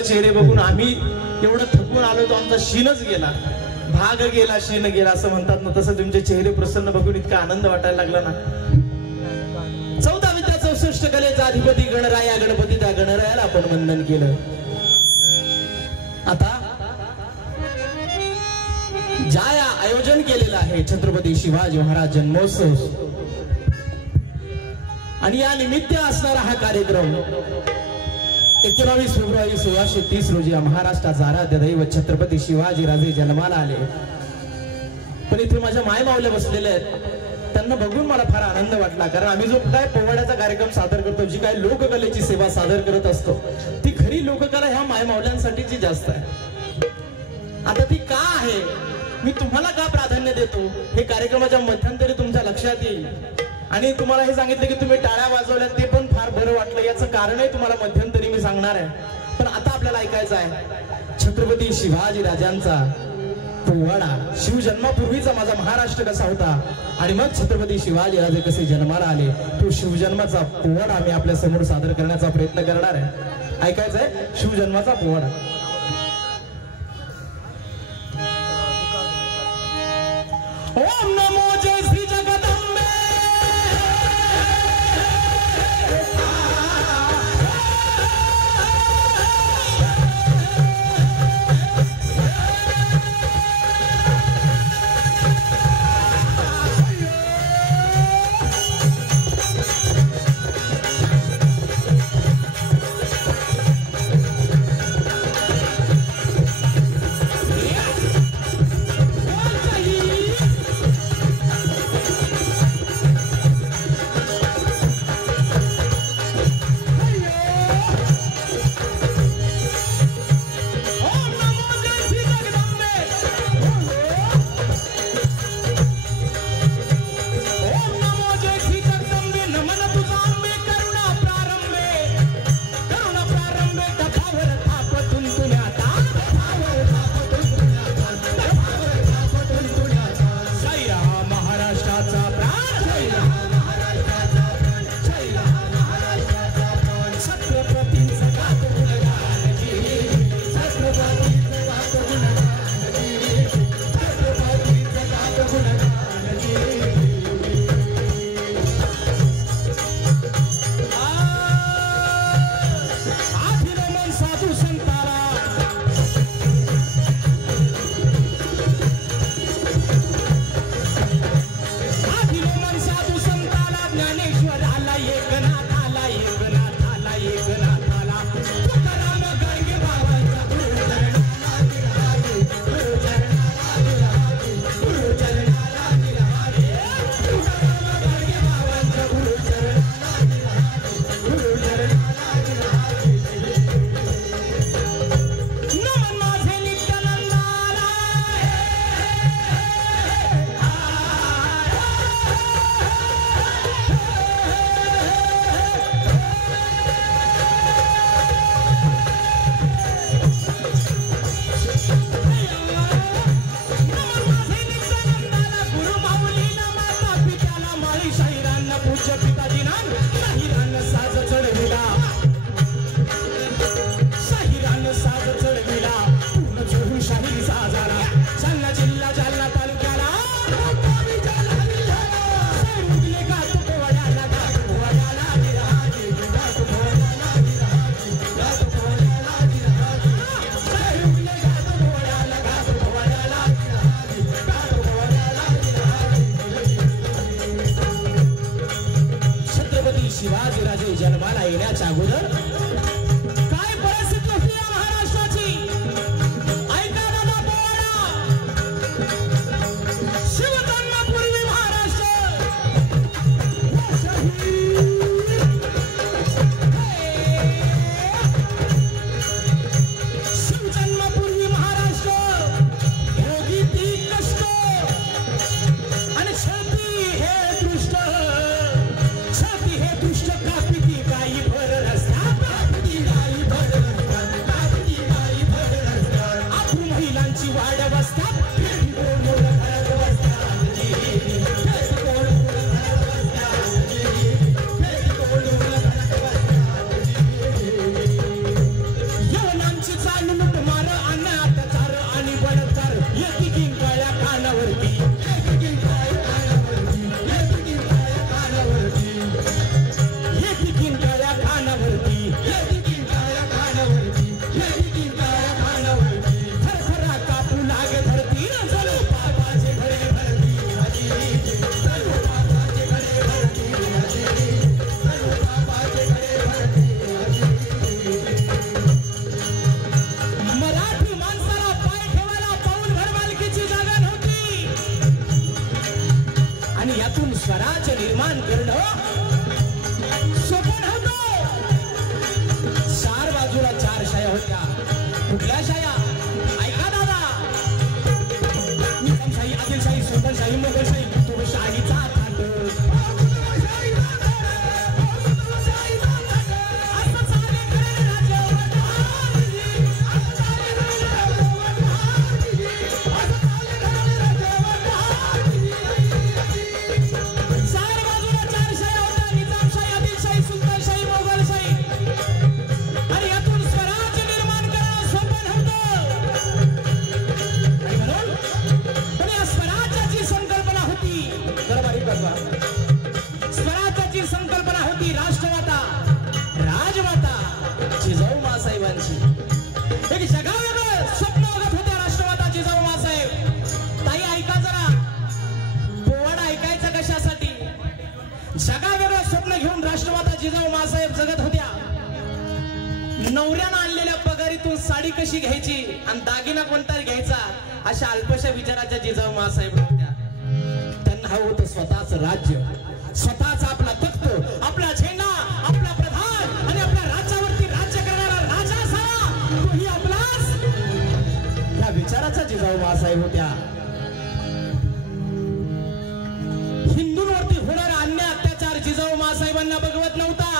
चेहरे बघून आम्ही एवढं थकून आलो तो आमचा शीनच गेला, भाग गेला, शीन गेला असं म्हणतात ना, तसं तुमचे चेहरे प्रसन्न बघून इतका आनंद वाटायला लागला ना. 14 विद्या 64 कलेचा अधिपती गणराया गणपती, त्या गणरायाला आपण वंदन केलं. आता ज्या या आयोजन केलेलं आहे छत्रपती शिवाजी महाराज जन्मोत्सव आणि या निमित्त असणारा हा कार्यक्रम 19 फेब्रुवारी 1630 रोजी महाराष्ट्राचा आराध्य दैवत छत्रपती शिवाजी राजे जन्माला आले. पण इथे माझ्या माय मावल्या बसलेल्या आहेत, त्यांना बघून मला फार आनंद वाटला. कारण आम्ही जो काय पोवाड्याचा कार्यक्रम सादर करतो, जी काय लोककलेची सेवा सादर करत असतो, ती खरी लोककला ह्या माय मावल्यांसाठीची जास्त आहे. आता ती का आहे, मी तुम्हाला का प्राधान्य देतो हे कार्यक्रमाच्या मध्यंतरी तुमच्या लक्षात येईल. आणि तुम्हाला हे सांगितलं की तुम्ही टाळ्या वाजवल्यात, ते पण फार बरं वाटलं. याचं कारणही तुम्हाला मध्यंतरी मी सांगणार आहे. पण आता आपल्याला ऐकायचं आहे छत्रपती शिवाजी राजांचा पोवाडा. शिवजन्मापूर्वीचा माझा महाराष्ट्र कसा होता आणि मग छत्रपती शिवाजी राजे कसे जन्माला आले, तो शिवजन्माचा पोवाडा आम्ही आपल्या समोर सादर करण्याचा प्रयत्न करणार आहे. ऐकायचा आहे शिवजन्माचा पोवाडा. ओम नमो जय श्री जगदंबे, शिवाजीराजे जन्माला येण्याच्या अगोदर काय परिस्थिती होती या महाराष्ट्राची, ऐका दादा पोवाडा. शिवजन्मापूर्वी महाराष्ट्र, शिवजन्मापूर्वी महाराष्ट्र योगी ती कष्ट आणि छळती हे दृष्ट, छळती हे दृष्ट कापी काही भर रस्ता, कापी कुठल्या शाया ऐका दादा निजामशाही आदिलशाही सुलतानशाही मोगलशाही कुतुबशाहीचा थाट स्वराज्याची संकल्पना होती राष्ट्रमाता राजमाता जिजाऊ मासाहेबांची एक जगावेगळं स्वप्न बघत होत्या राष्ट्रमाता जिजाऊ मासाहेब ताई ऐका जरा पोवाडा ऐकायचा कशासाठी जगावेगळं स्वप्न घेऊन राष्ट्रमाता जिजाऊ मासाहेब जगत होत्या नवऱ्यानं आणलेल्या पगारीतून साडी कशी घ्यायची आणि दागिना कोणता घ्यायचा अशा अल्पशा विचाराच्या जिजाऊ मासाहेब होत्या त्यांना हवं होतं स्वतःच राज्य स्वतःच आपला तख्त आपला झेंडा आपला प्रधान आणि आपल्या राज्यावरती राज्य करणारा राजा असावा तोही आपलाच या विचाराचा जिजाऊ मासाहेब होत्या हिंदूंवरती होणारा अन्याय अत्याचार जिजाऊ मासाहेबांना बघवत नव्हता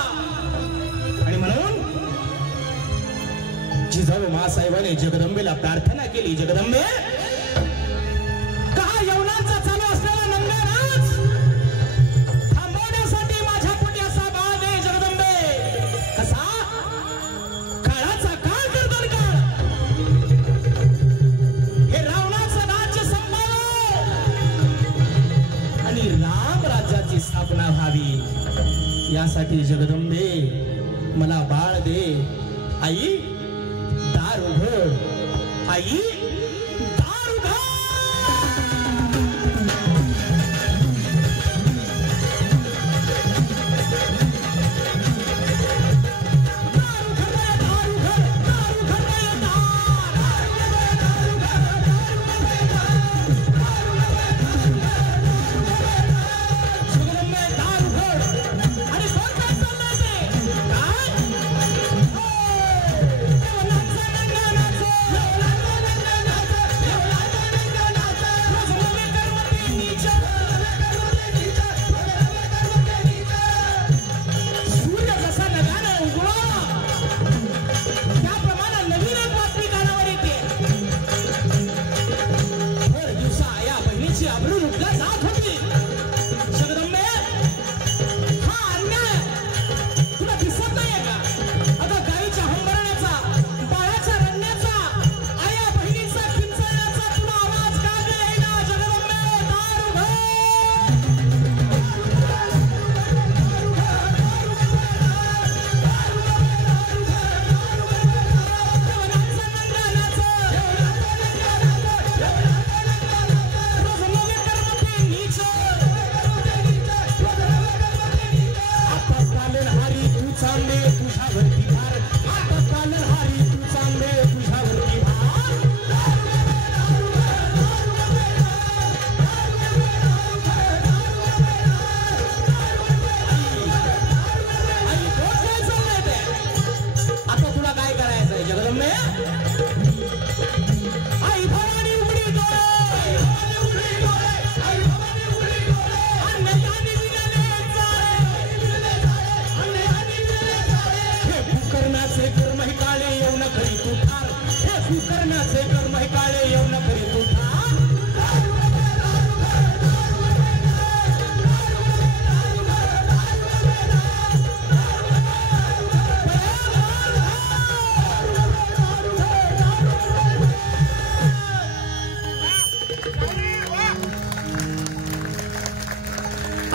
आणि म्हणून जिजाऊ मासाहेबांनी जगदंबेला प्रार्थना केली जगदंबे का यवनांचा चालू असलेला नंदराज थांबवण्यासाठी माझ्या पोटी असा बाळ दे जगदंबे कसा काळाचा काळ करतो काळ हे रावणाचं राज्य संभाळ आणि राम राज्याची स्थापना व्हावी यासाठी जगदंबे मला बाळ दे आई दार उघड आई दार उघड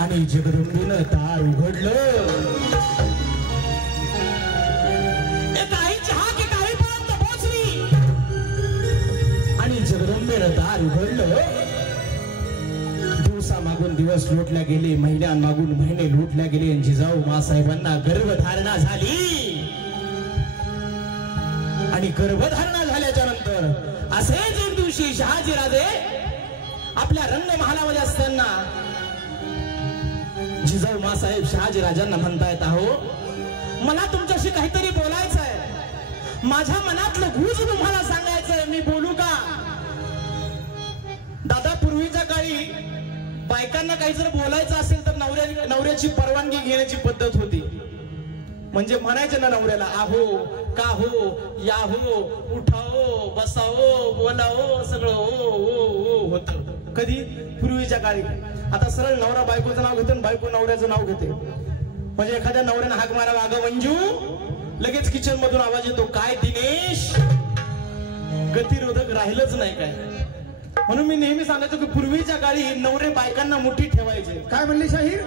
आणि जगदंबेनं दार उघडलं आणि जगदंबेनं दार उघडलं दिवसामागून दिवस लुटल्या गेले महिन्यांमागून महिने लुटल्या गेले आणि जिजाऊ मासाहेबांना गर्भधारणा झाली आणि गर्भधारणा झाल्याच्या नंतर असेच एक दिवशी शहाजी राजे आपल्या रंगमहालामध्ये असताना जिजाऊ मासाहेब शहाजी राजांना म्हणतायत, अहो मला तुमच्याशी काहीतरी बोलायचं आहे, माझ्या मनातलं गुज तुम्हाला सांगायचंय, मी बोलू का? दादा, पूर्वीच्या काळी बायकांना काही जर बोलायचं असेल तर नवऱ्याची परवानगी घेण्याची पद्धत होती. म्हणजे म्हणायचे ना नवऱ्याला, आहो, का हो, या हो, उठाओ, बसाओ, बोलाओ, सगळं हो होत. कधी? पूर्वीच्या काळी. आता सरळ नवरा बायकोचं नाव घेतो, बायको नवऱ्याचं नाव घेते. म्हणजे एखाद्या नवऱ्यानं हाक मारावा, अगं मंजू, लगेच किचन मधून आवाज येतो, काय दिनेश? गतिरोधक राहिलंच नाही काय. म्हणून मी नेहमी सांगायचो की पूर्वीच्या काळी नवरे बायकांना मुठीत ठेवायचे. काय म्हणले शाहीर?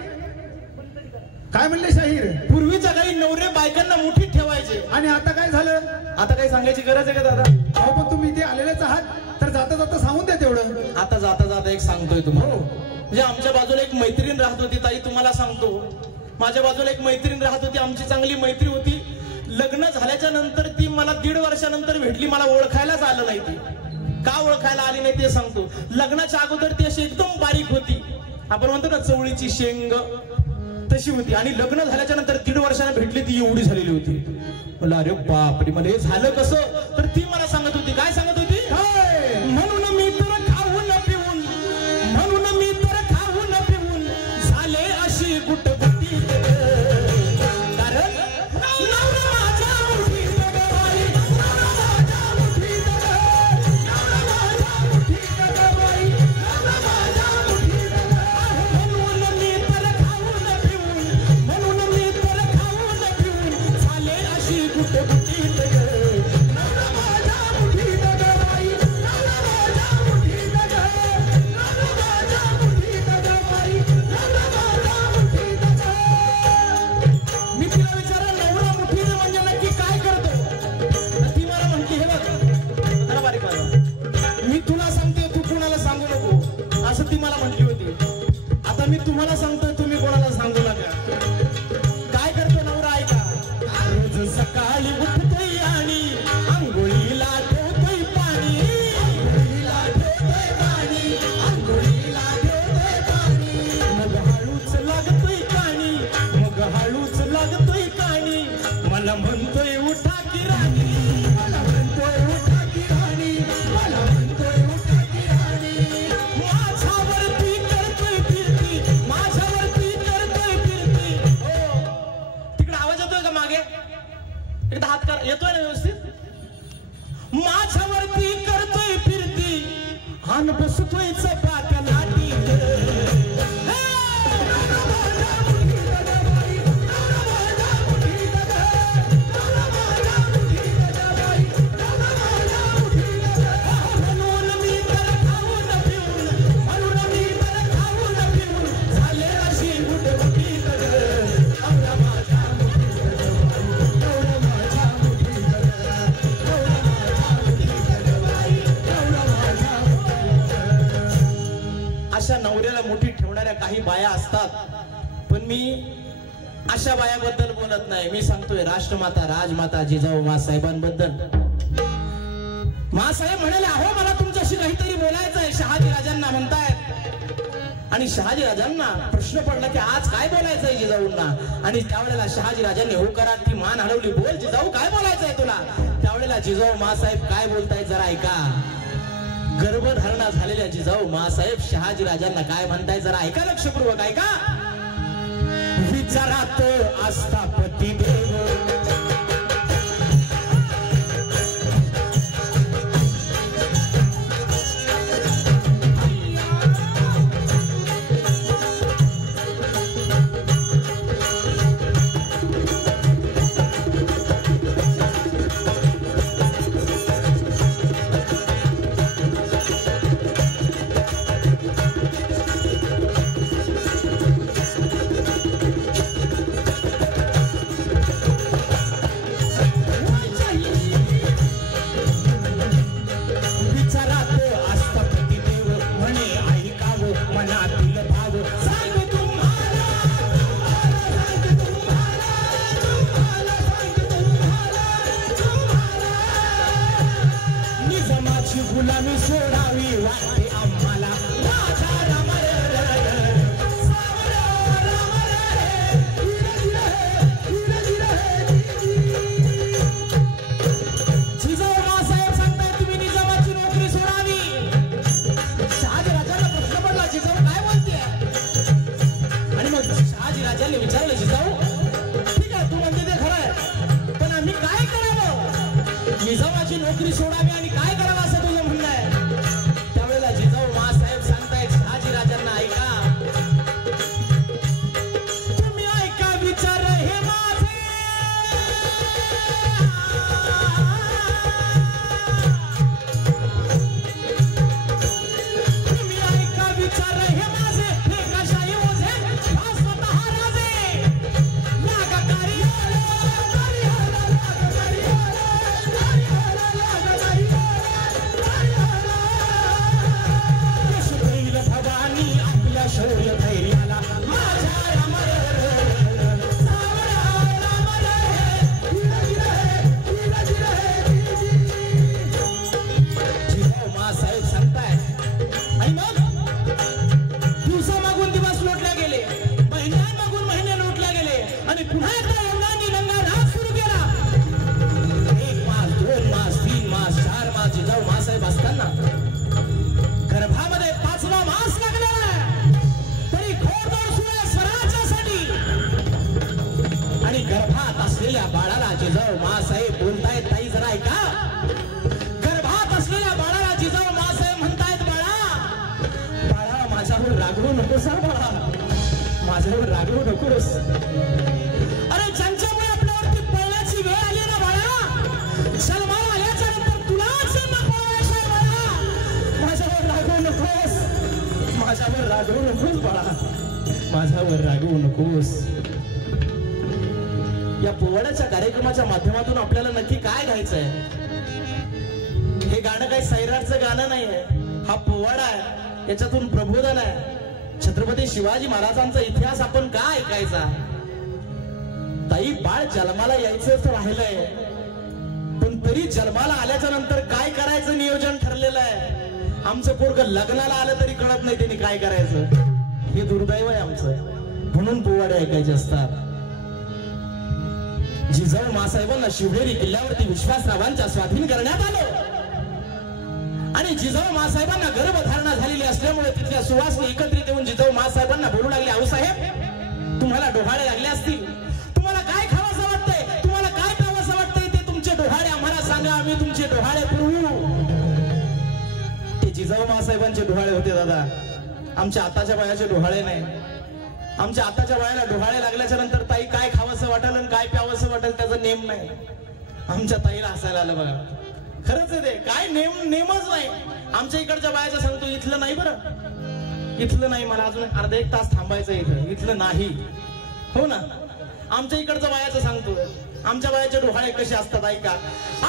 काय म्हणले शाहीर? पूर्वीच्या काळी नवरे बायकांना मुठीत ठेवायचे. आणि आता काय झालं? आता काही सांगायची गरज आहे का दादा? अहो, पण तुम्ही इथे आलेलेच आहात, तर जाता जाता सांगून द्या तेवढं. आता जाता जाता एक सांगतोय तुम्हाला. म्हणजे आमच्या बाजूला एक मैत्रीण राहत होती ताई, तुम्हाला सांगतो. माझ्या बाजूला एक मैत्रीण राहत होती, आमची चांगली मैत्री होती. लग्न झाल्याच्या नंतर ती मला 1.5 वर्षानंतर भेटली. मला ओळखायलाच आलं नाही. ती का ओळखायला आली नाही ते सांगतो. लग्नाच्या अगोदर ती अशी एकदम बारीक होती, आपण म्हणतो ना चवळीची शेंग, तशी होती. आणि लग्न झाल्याच्या नंतर 1.5 वर्षाने भेटली, ती एवढी झालेली होती. मला अरे बापरे, मला हे झालं कसं? तर ती मला सांगत होती. काय सांगत होती? म्हणून मी तर खाऊन पिऊन, म्हणून मी तर खाऊन पिऊन झाले अशी गुटगुटी. कारण मी तुम्हाला सांगतोय, तुम्ही कोणाला सांगू नका. काय करतो नवरा ऐका. रोज सकाळी उठतोय आणि आंघोळीला ठेवतोय पाणी, आंघोळीला ठेवतोय पाणी, आंघोळीला ठेवतोय पाणी. मग हळूच लागतोय काणी, मग हळूच लागतोय काणी. मला म्हणतोय उठा की राणी, मला म्हणतोय उठा की राणी, मला म्हणतोय उठा की राणी. माझ्यावरती करतोय फिरती, माझ्यावरती करतोय फिरती. हो, तिकडे आवाज येतोय का मागे? एकदा हात कर, येतोय ना व्यवस्थित? माझ्यावरती करतोय फिरती आणि बसतोय चपात्या लाटी. अशा नवऱ्याला मुठीत ठेवणाऱ्या काही बाया असतात, पण मी अशा बायाबद्दल बोलत नाही. मी सांगतोय राष्ट्रमाता, राजमाता जिजाऊ मासाहेबांबद्दल. मासाहेब म्हणाले, अहो मला तुमच्याशी काहीतरी बोलायचं आहे. शहाजी राजांना म्हणतायत. आणि शहाजी राजांना प्रश्न पडला की आज काय बोलायचंय जिजाऊंना. आणि त्यावेळेला शहाजी राजांनी होकारात ती मान हलवली. बोल जिजाऊ, काय बोलायचंय तुला? त्यावेळेला जिजाऊ मासाहेब काय बोलतायत जरा ऐका. गर्भधारणा झालेल्या जिजाऊ मासाहेब शहाजी राजांना काय म्हणताय जरा ऐका, लक्षपूर्वक ऐका. विचारात आस्था पतिदेव, नोकरी सोडावी आणि काय करावं असं तुझं म्हणणं आहे. त्यावेळेला जिजाऊ मासाहेब सांगतायत शहाजी राजांना, ऐका तुम्ही, ऐका विचार हे माझे, तुम्ही ऐका विचार हे माझे, हे कशाही ओझे हा स्वतः राजे, लागा कार्याला, कार्याला, लागा कार्याला, कार्याला, लागा कार्याला, यश देईल भवानी आपल्या शौर्य धैर्याला, माझ्या अमर सावळा अमर जिजाऊ मासाहेब सांगतायत. आणि मग दिवसामागून दिवस लोटले गेले, महिन्यांमागून महिने लोटले गेले आणि पुन्हा एकदा यवनांनी रंगाराग सुरू केला. 1 मास, 2 मास, 3 मास, 4 मास जिजाऊ मासाहेब असताना गर्भामध्ये 5वा मास लागलेला आहे. तरी घोडदौड सुरू आहे स्वराज्यासाठी. आणि गर्भात असलेल्या बाळाला जिजाऊ मासाहेब बोलतायत, ताई जरा ऐका. गर्भात असलेल्या बाळाला जिजाऊ मासाहेब म्हणतायत, बाळा माझ्यावर रागवू नकोस, बाळा माझ्यावर रागवू नकोस. अरे ज्यांच्यामुळे आपल्यावरती पळण्याची वेळ आली ना बाळा, जन्माला आल्याच्या नंतर तुलाच पळवायचं आहे बाळा, माझ्यावर रागवू नकोस, माझ्यावर रागवू नकोस बाळा, माझ्यावर रागवू नकोस. या पोवाड्याच्या कार्यक्रमाच्या माध्यमातून आपल्याला नक्की काय घ्यायचंय? हे गाणं काही सैराटचं गाणं नाही आहे, हा पोवाडा आहे. याच्यातून प्रबोधन आहे. छत्रपती शिवाजी महाराजांचा इतिहास आपण का ऐकायचा? ताई, बाळ जन्माला यायचं तर राहिलंय, पण तरी जन्माला आल्याच्या नंतर काय करायचं नियोजन ठरलेलं आहे. आमचं पोरगं लग्नाला आलं तरी कळत नाही त्यांनी काय करायचं. हे दुर्दैव आहे आमचं. म्हणून पोवाडे ऐकायचे असतात. जिजाऊ मासाहेबांना शिवनेरी किल्ल्यावरती विश्वासरावांच्या स्वाधीन करण्यात आलं. आणि जिजाऊ मासाहेबांना गर्भधारणा झालेली असल्यामुळे तिथल्या सुवासनी एकत्रित येऊन जिजाऊ मासाहेबांना बोलू लागले, आऊसाहेब तुम्हाला डोहाळे लागले असतील, तुम्हाला काय खावंसं वाटतंय, तुम्हाला काय प्यावंसं वाटतंय, ते तुमचे डोहाळे आम्हाला सांगा, आम्ही तुमचे डोहाळे पुरवू. ते जिजाऊ मासाहेबांचे डोहाळे होते दादा, आमच्या आताच्या वयाचे डोहाळे नाही. आमच्या आताच्या वयाला डोहाळे लागल्याच्या नंतर ताई काय खावंसं वाटेल आणि काय प्यावंसं वाटेल त्याचा नेम नाही. आमच्या ताईला हसायला आलं बघा. खरंच आहे ते, काय नेमच नाही. आमच्या इकडच्या वयाचं सांगतो, इथलं नाही बरं, इथलं नाही, मला अजून अर्धा 1 तास थांबायचं इथं, इथलं नाही. हो ना, आमच्या इकडच्या वयाचं सांगतो. आमच्या वयाचे डोहाळे कसे असतात ऐका.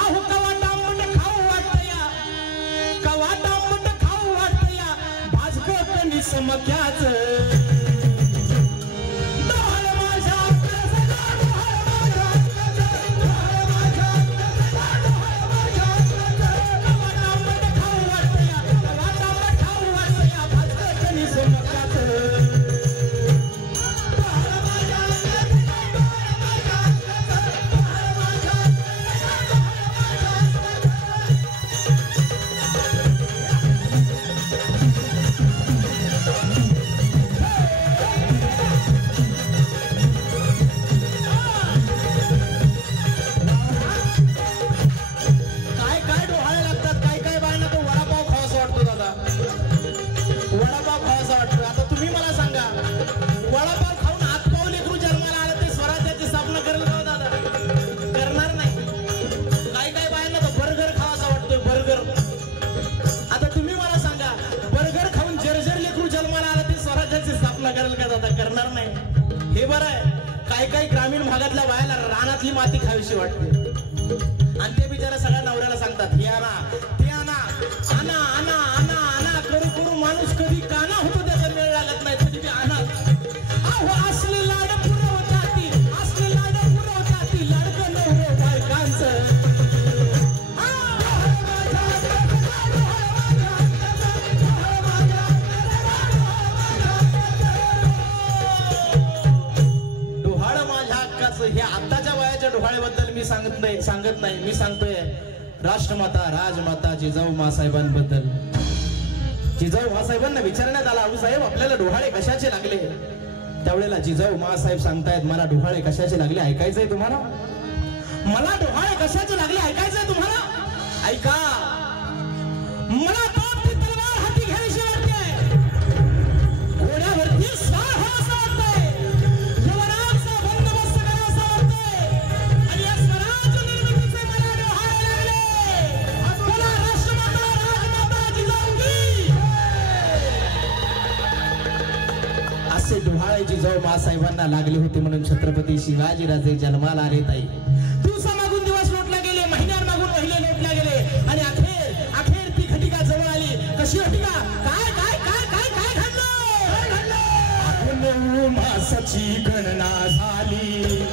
आहो कवा टांबट खाऊ वाटतया, कवा टांबट खाऊ वाटतया, भाजक कणीस मक्याचं. करणार नाही. हे बरं आहे, काही काही ग्रामीण भागातल्या बायाला रानातली माती खावीशी वाटते आणि ते बिचारा सगळ्या नवऱ्याला सांगतात, हे आणा, ते आणा, आणा आणा आणा आणा करू करू माणूस कधी काना होतो, त्याचा मेळ लागत नाही तरी ते आणा. अहो असले लाड पुरवताती, असले लाड पुरवताती, लाडकं नवरे बायकांचं. हे आताच्या वयाच्या डोहाळेबद्दल मी सांगत नाही, मी सांगतोय राष्ट्रमाता राजमाता जिजाऊ मासाहेबांबद्दल. जिजाऊ मासाहेबांना विचारण्यात आला, आऊसाहेब आपल्याला डोहाळे कशाचे लागले? त्यावेळेला जिजाऊ मासाहेब सांगतायत, मला डोहाळे कशाचे लागले ऐकायचंय तुम्हाला? मला डोहाळे कशाचे लागले ऐकायचंय तुम्हाला? ऐका, मला बापची तलवार हाती घ्यायची वाटते, घोड्यावरती स्वार व्हावंसं वाटतंय, यवनाचा बंदोबस्त करावासा वाटतोय आणि या स्वराज्य निर्मितीचे मला डोहाळे लागले. बोला राष्ट्रमाता राजमाता जिजाऊंची. असे डोहाळे जिजाऊ मासाहेबांना लागले होते म्हणून छत्रपती शिवाजीराजे जन्माला आले. ताई, दिवसामागून दिवस लोटला गेले, महिन्यांमागून महिने लोटला गेले आणि अखेर ती घटिका जवळ आली. कशी घटिका? काय काय काय काय काय घडलं? आपण मासाची गणना झाली,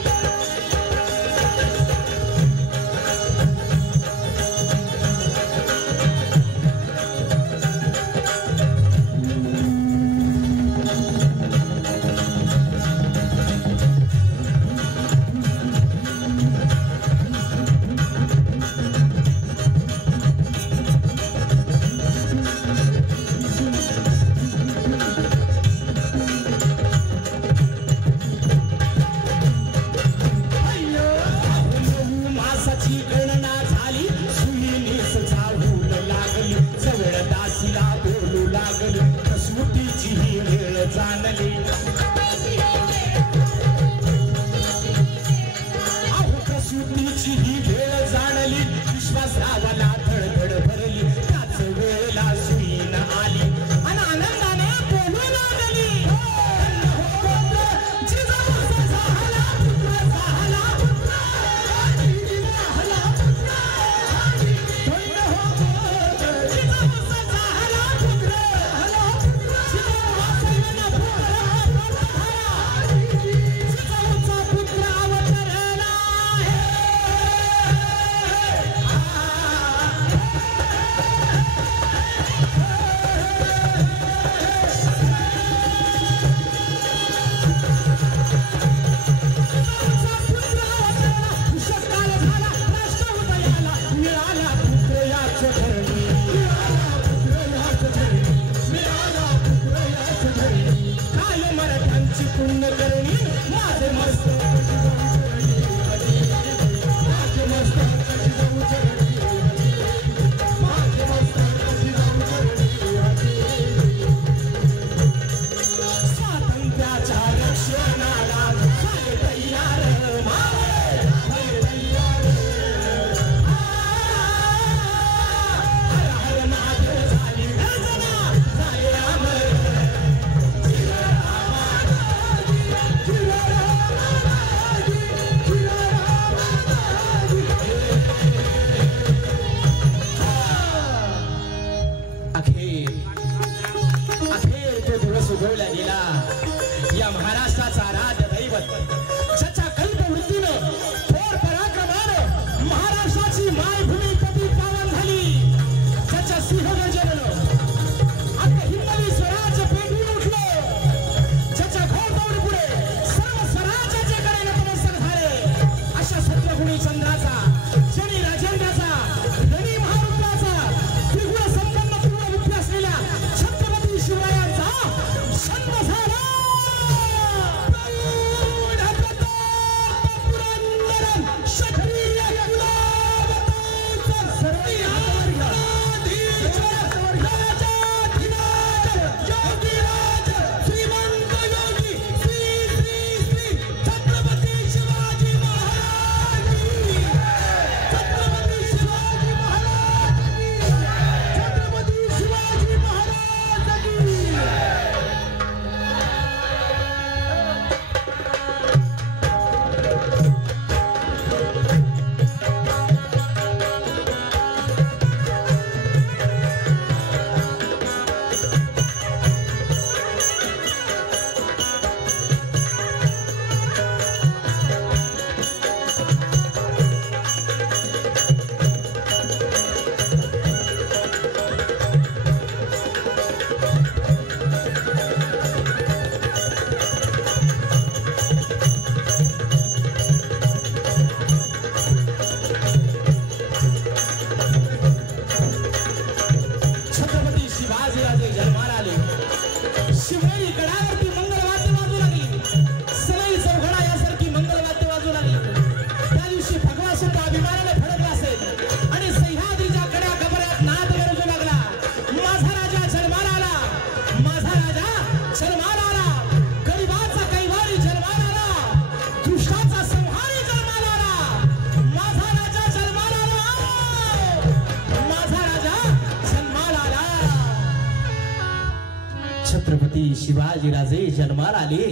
छत्रपती शिवाजी राजे जन्माला आले.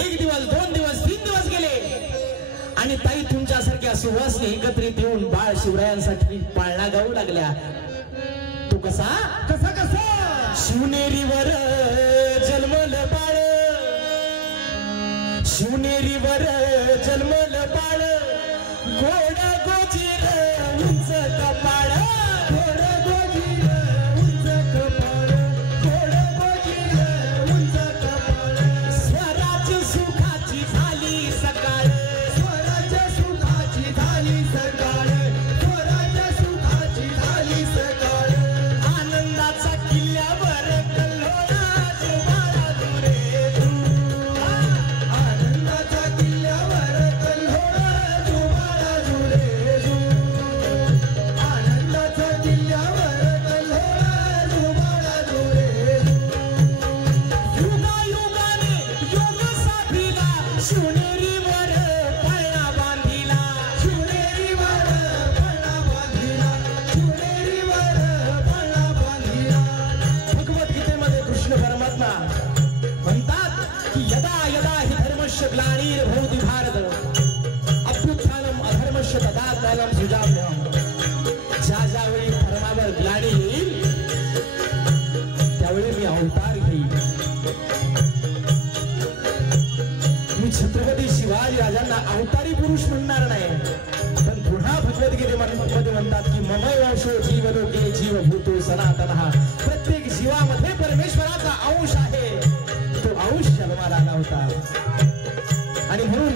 एक दिवस, 2 दिवस, 3 दिवस गेले आणि ताई तुमच्यासारख्या सुवासनी एकत्रित येऊन बाळ शिवरायांसाठी पाळणा गाऊ लागल्या. तो कसा कसा कसा शिवनेरीवर जन्मल बाळ, शिवनेरीवर जन्मल बाळ, गोड गोजीर उंच कपाळ, गोड गोजीर उंच कपाळ, गोड गोजीर उंच कपाळ. स्वराज सुखाची झाली सकाळ, स्वराज सुखाची झाली सकाळ, स्वराज सुखाची झाली सकाळ. आनंदाचा किल्ल्यावर कल्लोळा जुबाळा दुरे तू, आनंदाचा किल्ल्यावर कल्लोळा जुबाळा दुरे तू, आनंदाचा किल्ल्यावर कल्लोळा जुबाळा दुरे तू. युगायुगाने योग साधीला शिवनेरीवर पाळणा बांधिला, शिवनेरीवर पाळणा बांधिला, शिवनेरीवर पाळणा बांधिला. भगवद्गीतेमध्ये कृष्ण परमात्मा म्हणतात की यदा यदा हि धर्मस्य ग्लानिर्भवति भारत अभ्युत्थानम अधर्मस्य तदात्मानं सृजाम्यहम्. ज्या ज्यावेळी धर्मावर ग्लानी येईल त्यावेळी मी अवतार घेईल. मी छत्रपती शिवाजी राजांना अवतारी पुरुष म्हणणार नाही, पण पुन्हा भगवद्गीतेमध्ये म्हणतात की ममैव वंशो जीवलोके जीवभूतो सनातनः. प्रत्येक जीवामध्ये परमेश्वराचा अंश आहे, तो अंश जन्माला आला होता. आणि म्हणून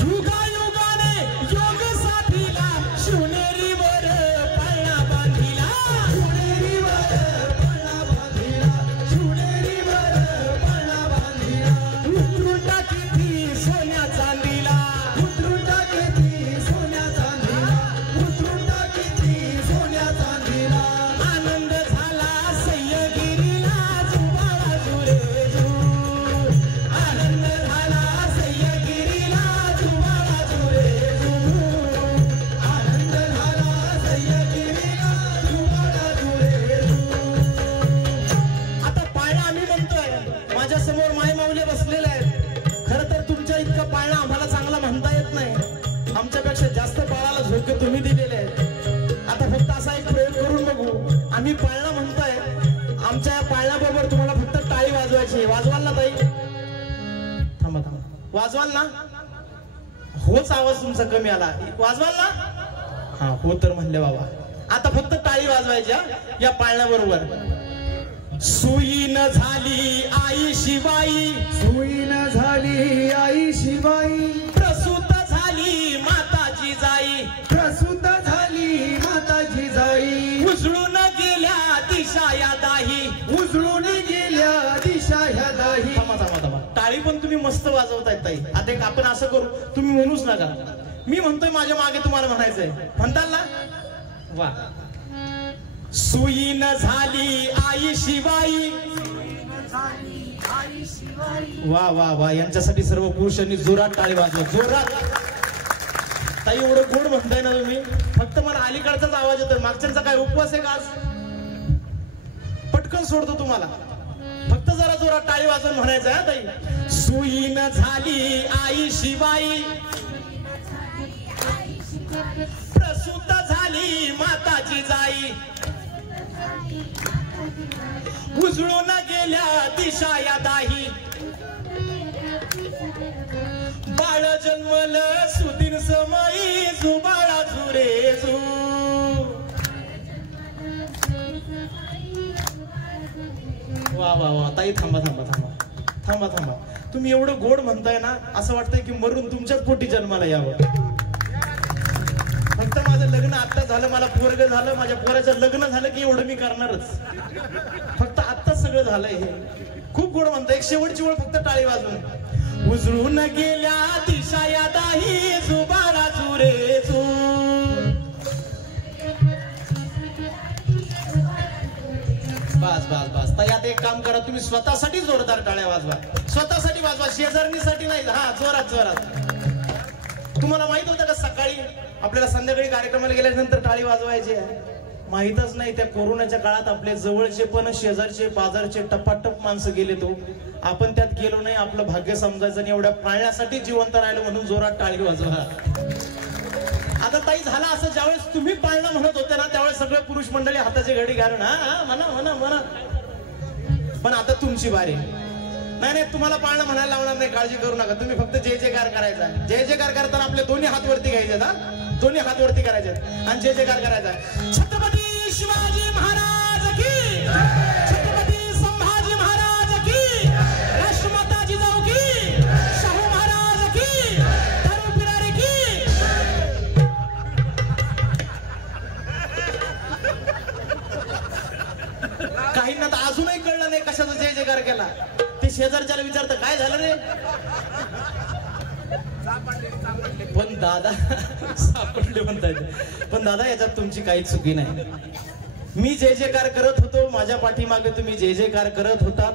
युगायुगाने योग साधीला शिवनेरीवर पाळणा बांधिला, शिवनेरीवर पाळणा बांधिला, शिवनेरीवर पाळणा बांधिला. उतरून टाकीती सोन्या चांदीला, उतरून टाकीती सोन्या चांदीला, उतरून टाकीती सोन्या चांदीला. आनंद झाला सह्यागिरीला जुबाळा जुरे जू, आनंद झाला सह्यागिरीला जुबाळा जुरे जू, आनंद झाला सह्यागिरीला जुबाळा जुरे जू. आता पाळणा आम्ही म्हणतोय, माझ्या समोर माय माऊली बसलेले आहेत. खरं तर तुमच्या इतका पाळणा आम्हाला चांगला म्हणता येत नाही, आमच्यापेक्षा जास्त पाळाला झोके तुम्ही दिलेले आहेत. आता फक्त असा एक प्रयोग करून बघू. आम्ही पाळणा म्हणतोय, आमच्या या पाळण्याबरोबर तुम्हाला फक्त टाळी वाजवायची. वाजवाल ना ताई? थांबा थांबा, वाजवाल ना? होच आवाज तुमचा कमी आला, वाजवाल ना? हा हो तर म्हणले बाबा. आता फक्त टाळी वाजवायची या पाळण्याबरोबर. सुईन झाली आई शिवाई, सुईन झाली आई शिवाई, प्रसूत झाली माताची जाई, प्रसूत झाली माताची जाई. उजळून गेल्या दिशा या दाही, उजळून गेल्या दिशा ह्या दाही. थांबा थांबा थांबा, टाळी पण तुम्ही मस्त वाजवताय ताई. आता एक आपण असं करू, तुम्ही म्हणूच नका, मी म्हणतोय माझ्या मागे तुम्हाला म्हणायचंय, म्हणताल ना? वा. सुईन झाली आई शिवाई, वा वा वा. यांच्यासाठी सर्व पुरुषांनी जोरात टाळी वाजवा, जोरात. ताई एवढं गोड म्हणताय ना तुम्ही, फक्त मला अलीकडचाच आवाज येतोय, मागच्यांचा काय उपवास आहे का आज? पटकन सोडतो तुम्हाला, फक्त जरा जोरात टाळी वाजवून म्हणायचं आहे ताई. सुईन झाली आई शिवाई, प्रसूत झाली माताची जाई, उजळून गेल्या दिशा या दाही, बाळ जन्मल सुदिन समयी जुबाळा जुरे जू. वा वा वा. ताई थांबा थांबा थांबा थांबा थांबा, तुम्ही एवढं गोड म्हणताय ना, असं वाटतंय की मरून तुमच्याच पोटी जन्माला यावं. फक्त माझं लग्न आत्ता झालं, मला पोरग झालं, माझ्या पोराचं लग्न झालं की एवढं मी करणारच. फक्त आत्ताच सगळं झालंय हे. खूप गोड म्हणताय. एक शेवटची वेळ फक्त टाळी वाजवून. उजळून गेल्या दिशा या दाही, जुबाळा जुरे जू. बस बस बस. ताई आता एक काम करा, तुम्ही स्वतःसाठी जोरदार टाळ्या वाजवा, स्वतःसाठी वाजवा, शेजारणीसाठी नाही. हा जोरात जोरात. तुम्हाला माहित होतं का सकाळी आपल्याला संध्याकाळी कार्यक्रमाला गेल्यानंतर टाळी वाजवायची आहे? माहीतच नाही त्या कोरोनाच्या काळात आपले जवळचे पण शेजारचे बाजारचे टपाटप माणसं गेले तो आपण त्यात गेलो नाही आपलं भाग्य समजायचं आणि एवढ्या प्राण्यासाठी जिवंत राहिलो म्हणून जोरात टाळी वाजवा. आता ताई झाला असं ज्यावेळेस तुम्ही पाळणं म्हणत होते ना त्यावेळेस सगळे पुरुष मंडळी हाताची घडी घालून हा म्हणा म्हणा म्हणा. पण आता तुमची बारी. नाही तुम्हाला पाळणं म्हणायला लावणार नाही, काळजी करू नका. तुम्ही फक्त जय जयकार करायचा. जय जयकार करताना आपले दोन्ही हात वरती घ्यायचे ना, दोन्ही हात वरती करायचे आणि जय जयकार करायचा. छत्रपती शिवाजी महाराज की, छत्रपती संभाजी महाराज की, राष्ट्रमाता जिजाऊ की, शाहू महाराज की, दारू पिणारे की. काहींना तर अजूनही कळलं नाही कशाचा जय जयकार केला. ते शेजारच्याला विचारतं काय झालं रे. पण दादा सापडले म्हणतायत. पण दादा याच्यात तुमची काही चुकी नाही. मी जय जयकार करत होतो, माझ्या पाठीमागे तुम्ही जय जयकार करत होतात.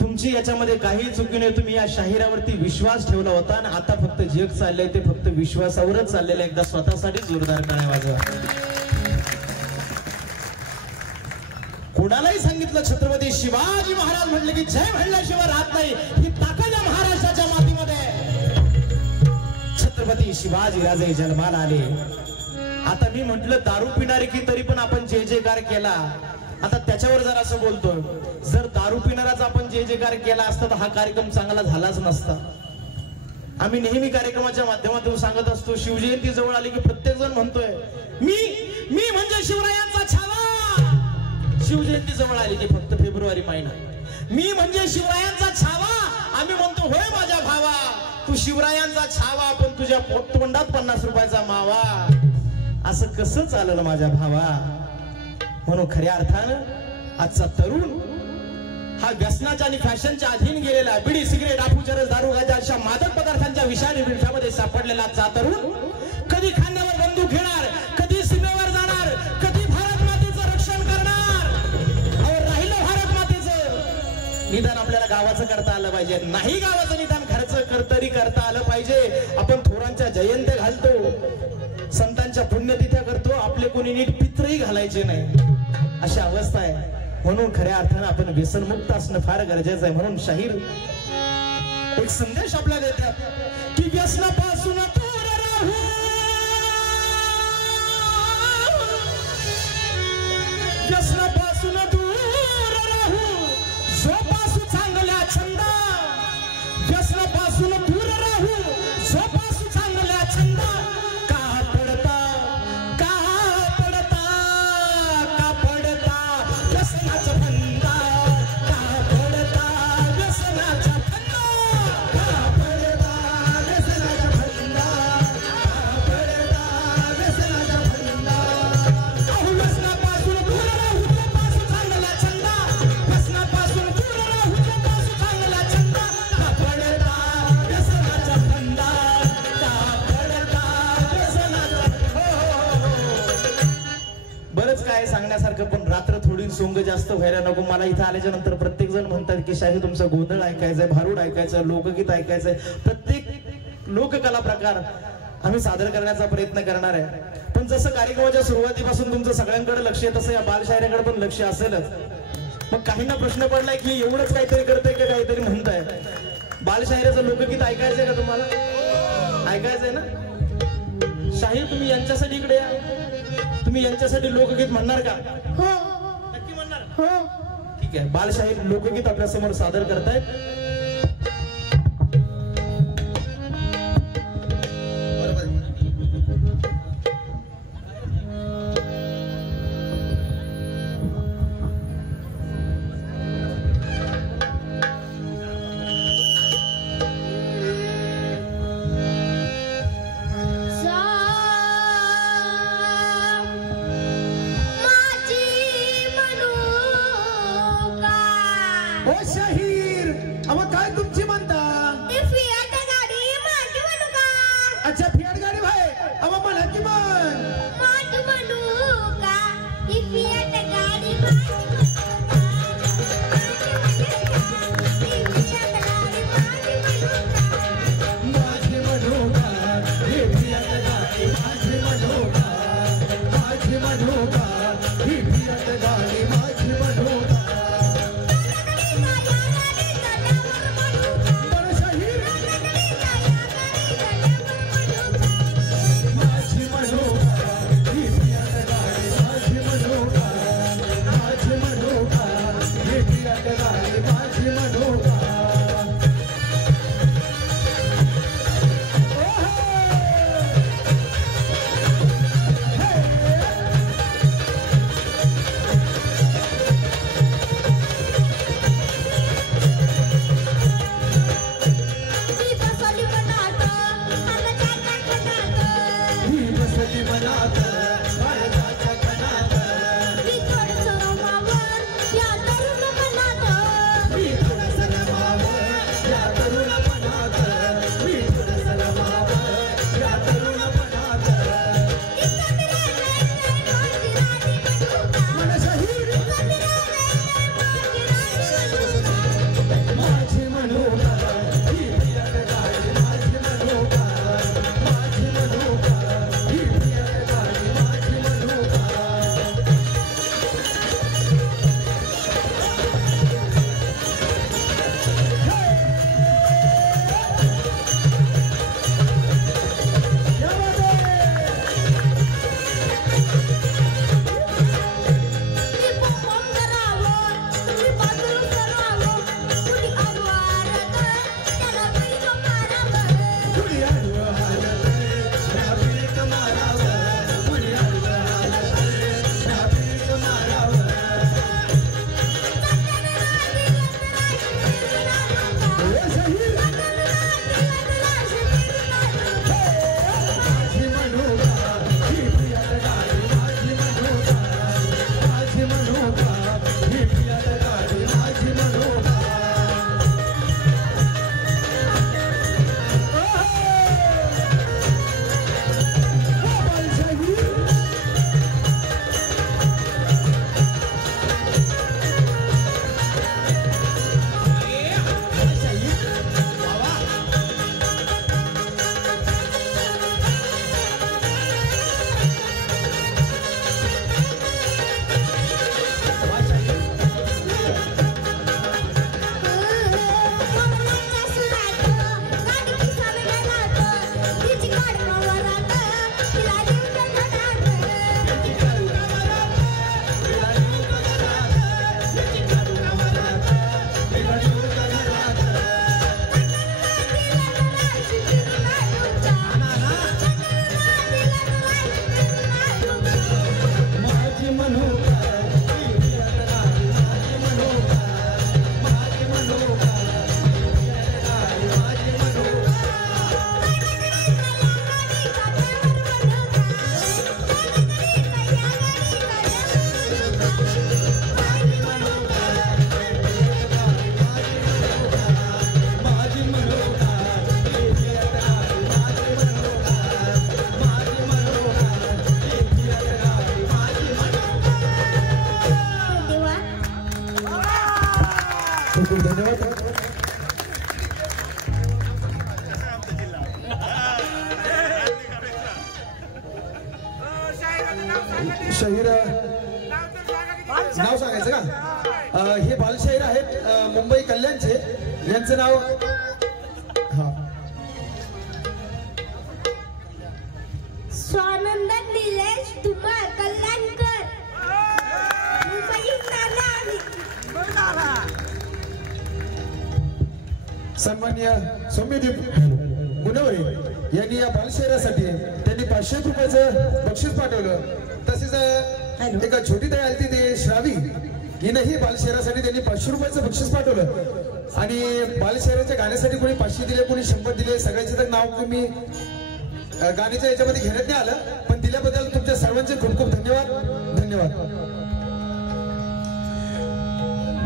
तुमची याच्यामध्ये काही चुकी नाही. तुम्ही या शाहिरावरती विश्वास ठेवला होता आणि आता फक्त जग चाललंय ते फक्त विश्वासावरच चाललेलं. एकदा स्वतःसाठी जोरदार टाळ्या वाजवा. कोणालाही सांगितलं छत्रपती शिवाजी महाराज म्हटलं की जय म्हणल्याशिवाय राहत नाही. ही ताकद या महाराष्ट्राच्या मातीमध्ये. छत्रपती शिवाजी राजे जन्माला आले. आता मी म्हटलं दारू पिणारे की तरी पण आपण जय जयकार केला. आता त्याच्यावर जरा असं बोलतोय, जर दारू पिणाराचा आपण जय जयकार केला असता तर हा कार्यक्रम चांगला झालाच नसता. आम्ही नेहमी कार्यक्रमाच्या माध्यमातून सांगत असतो, शिवजयंती जवळ आली की प्रत्येक जण म्हणतोय मी म्हणजे शिवरायांचा छावा. शिवजयंती जवळ आली की फक्त फेब्रुवारी महिना मी म्हणजे शिवरायांचा छावा. आम्ही म्हणतो होय माझ्या भावा तू शिवरायांचा छावा पण तुझ्या तोंडात 50 रुपयाचा मावा. असं कसं चाललं माझ्या भावा. म्हणून खऱ्या अर्थानं आजचा तरुण हा व्यसनाच्या आणि फॅशनच्या अधीन गेलेला, बिडी सिगरेट आपू चरस दारू गांजा अशा मादक पदार्थांच्या विषारी विळख्यामध्ये सापडलेला आजचा तरुण कधी खांद्यावर बंदूक घेणार, कधी सीमेवर जाणार, कधी भारत मातेचं रक्षण करणार. राहिलं भारत मातेचं निदान आपल्याला गावाचं करता आलं पाहिजे. नाही गावाचं निदान खर्च तरी करता आलं पाहिजे. आपण थोरांच्या जयंत्या घालतो, संतांच्या पुण्यतिथ्या करतो, आपले कोणी नीट पित्रही घालायचे नाही अशी अवस्था आहे. म्हणून खऱ्या अर्थानं आपण व्यसनमुक्त असणं फार गरजेचं आहे. म्हणून शाहीर एक संदेश आपल्याला देतात की व्यसनापासून दूर राहू, व्यसनापासून दूर राहू, जोपासू चांगल्या छंद, व्यसनापासून दूर राहू, जोपासू चांगल्या छंद. का पडता व्यसनाचा फंदा, का पडता व्यसनाचा फंदा, का पडता व्यसनाचा फंदा, का पडता व्यसनाचा फंदा. व्यसनापासून दूर राहू, जोपासू चांगला छंद, व्यसनापासून दूर राहू, जोपासू चांगला छंद. का पडता व्यसनाचा फंदा, का पडता व्यसनाचा. बरंच काय सांगण्यासारखं, पण रात्र थोडी सोंग जास्त व्हायला नको. मला इथं आल्याच्या नंतर प्रत्येक जण म्हणतात की शाही तुमचा गोंधळ ऐकायचंय, भारूड ऐकायचं, लोकगीत ऐकायचंय. प्रत्येक लोककला प्रकार आम्ही सादर करण्याचा प्रयत्न करणार आहे. पण जसं कार्यक्रमाच्या सुरुवातीपासून तुमचं सगळ्यांकडे लक्ष आहे तसं या बालशायऱ्याकडे पण लक्ष असेलच. मग काहींना प्रश्न पडलाय की एवढंच काहीतरी करतंय का काहीतरी म्हणताय. बालशायऱ्याचं लोकगीत ऐकायचंय का तुम्हाला? ऐकायचंय ना? शाहीर तुम्ही यांच्यासाठी इकडे या. तुम्ही यांच्यासाठी लोकगीत म्हणणार का? हो नक्की म्हणणार. हो ठीक आहे. बालशाहीर लोकगीत आपल्या समोर सादर करतायत. अच्छा फियाट गाडी भाई अब मला की मन मात म्हणू का ही फियाट गाडी माझी म्हणू का ही फियाट गाडी माझी म्हणू का माझी म्हणू का शाहीर नाव सांगायचं का? हे बालशाहीर आहेत मुंबई कल्याणचे. यांचं नाव हा स्वानंद निलेश धुमाळ कल्याणकर. मुंबईत नाला सन्मान्य सौम्यदीप गुणवरे यांनी या बालशाहिरासाठी त्यांनी 500 रुपयाचं बक्षीस पाठवलं. तसेच एका छोटी ताई आलती ते श्रावी हिनंही बालशाहिरासाठी त्यांनी 500 रुपयाचं बक्षीस पाठवलं. आणि बालशाहिराच्या गाण्यासाठी कोणी 500 दिले, कोणी 100 दिले. सगळ्यांचे तर नाव तुम्ही गाण्याच्या याच्यामध्ये घेण्यात नाही आलं, पण दिल्याबद्दल तुमच्या सर्वांचे खूप खूप धन्यवाद. धन्यवाद.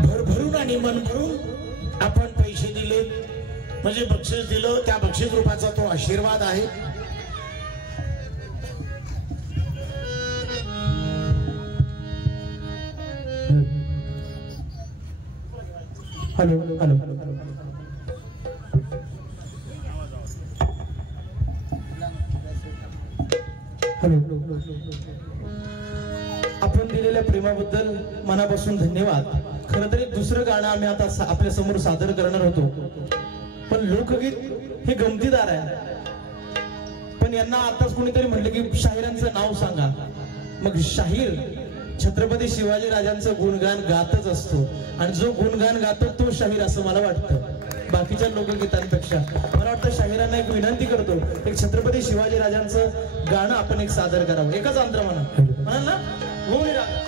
भरभरून आणि मन भरून आपण पैसे दिले म्हणजे बक्षीस दिलं. त्या बक्षीस रूपाचा तो आशीर्वाद आहे. हॅलो हॅलो आपण दिलेल्या प्रेमाबद्दल मनापासून धन्यवाद. खरं तर दुसरं गाणं आम्ही आता आपल्या समोर सादर करणार होतो, पण लोकगीत हे गमतीदार आहे. पण यांना आताच कोणीतरी म्हटलं की शाहिरांचं नाव सांगा. मग शाहीर छत्रपती शिवाजी राजांचं गुणगान गातच असतो, आणि जो गुणगान गातो तो शाहीर असं मला वाटतं बाकीच्या लोकगीतांपेक्षा. मला वाटतं शाहिरांना एक विनंती करतो, एक छत्रपती शिवाजी राजांचं गाणं आपण एक सादर करावं. एकच अंतर म्हणाल ना. होऊन राहा.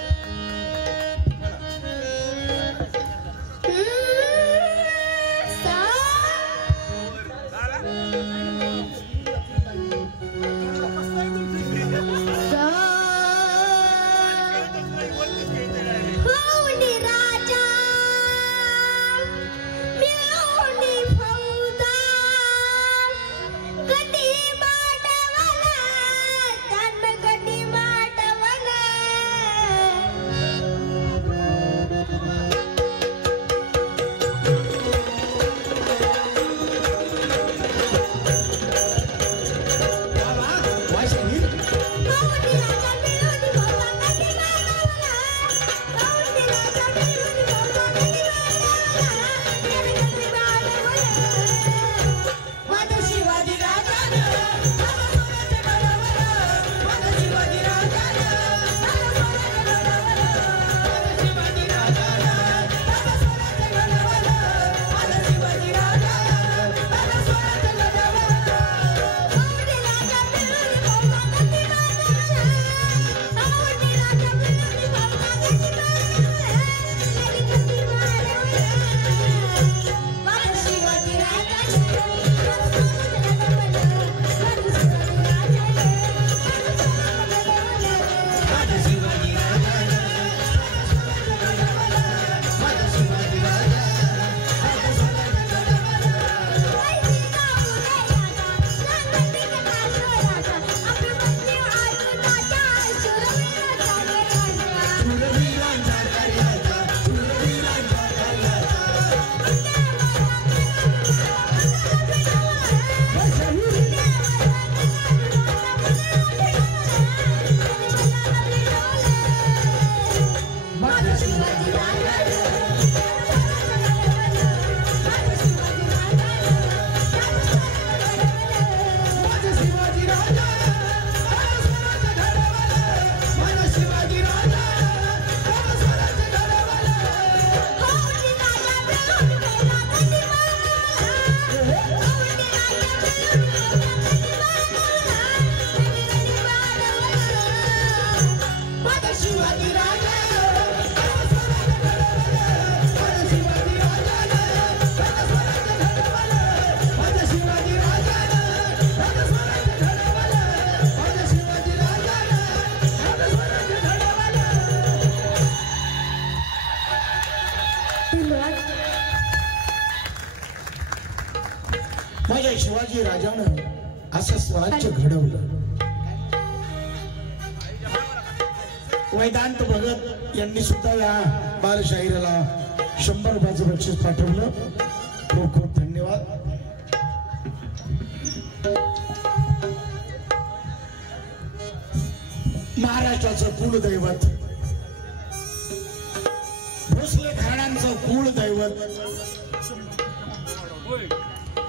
माझ्या शिवाजी राजानं असं स्वराज्य घडवलं. वेदांत भगत यांनी सुद्धा या बालशाहिराला 100 रुपयाचं बक्षीस पाठवलं. खूप खूप धन्यवाद. महाराष्ट्राचं कुलदैवत, भोसले घराण्यांचं कुलदैवत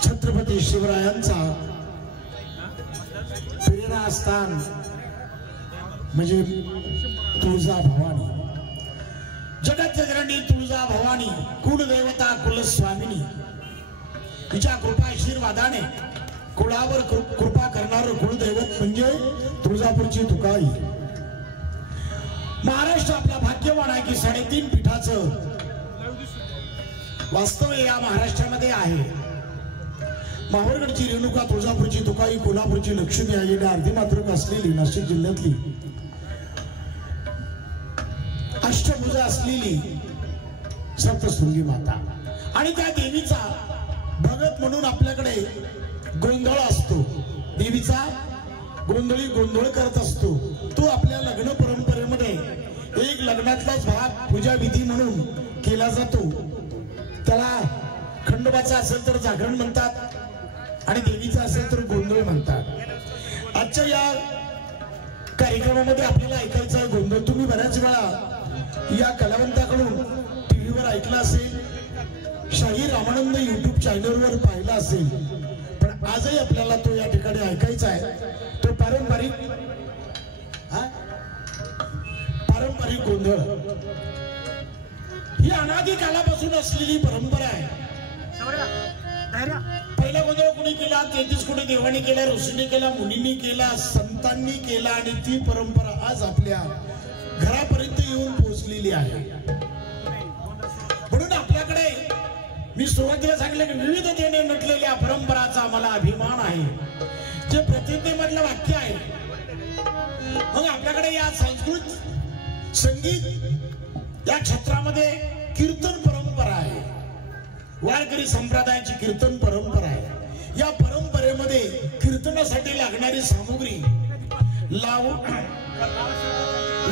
छत्रपती शिवरायांचा प्रेरणास्थान म्हणजे तुळजाभवानी. जगत जननी तुळजाभवानी कुलदेवता कुलस्वामिनी. तिच्या कृपा आशीर्वादाने कुळावर कृपा करणारं कुलदैवत म्हणजे तुळजापूरची तुकाई. महाराष्ट्र आपला भाग्यवान आहे की 3.5 पीठाचं वास्तव्य या महाराष्ट्रामध्ये आहे. माहूरगडची रेणुका, तुळजापूरची तुकाई, कोल्हापूरची लक्ष्मी आहे. अर्धीमात्रक असलेली नाशिक जिल्ह्यातली अष्टभुजा असलेली सप्तशृंगी माता. आणि त्या देवीचा भगत म्हणून आपल्याकडे गोंधळ असतो. देवीचा गोंधळी गोंधळ करत असतो. तो आपल्या लग्न परंपरेमध्ये एक लग्नातलाच भाग पूजा विधी म्हणून केला जातो. त्याला खंडोबाचा असेल तर जागरण म्हणतात आणि देवीचा असेल तर गोंधळ म्हणतात. आजच्या या कार्यक्रमामध्ये आपल्याला ऐकायचा आहे गोंधळ. तुम्ही बऱ्याच वेळा या कलावंताकडून टीव्हीवर ऐकला असेल, शाही रामानंद युट्यूब चॅनलवर पाहिला असेल, पण आजही आपल्याला तो या ठिकाणी ऐकायचा आहे. तो पारंपरिक गोंधळ ही अनादी कालापासून असलेली परंपरा आहे. पहिला गोंधळ कुणी केला? 33 कोटी देवाने केला, ऋषीने केला, मुनींनी केला, संतांनी केला आणि ती परंपरा आज आपल्या घरापर्यंत येऊन पोहोचलेली आहे. म्हणून आपल्याकडे मी सुरुवातीला सांगितलं की विविधतेने नटलेल्या परंपराचा आम्हाला अभिमान आहे. जे प्रतिज्ञेमधलं वाक्य आहे. मग आपल्याकडे या संस्कृत संगीत या क्षेत्रामध्ये कीर्तन परंपरा आहे. वारकरी संप्रदायाची कीर्तन परंपरा आहे. या परंपरेमध्ये कीर्तनासाठी लागणारी सामुग्री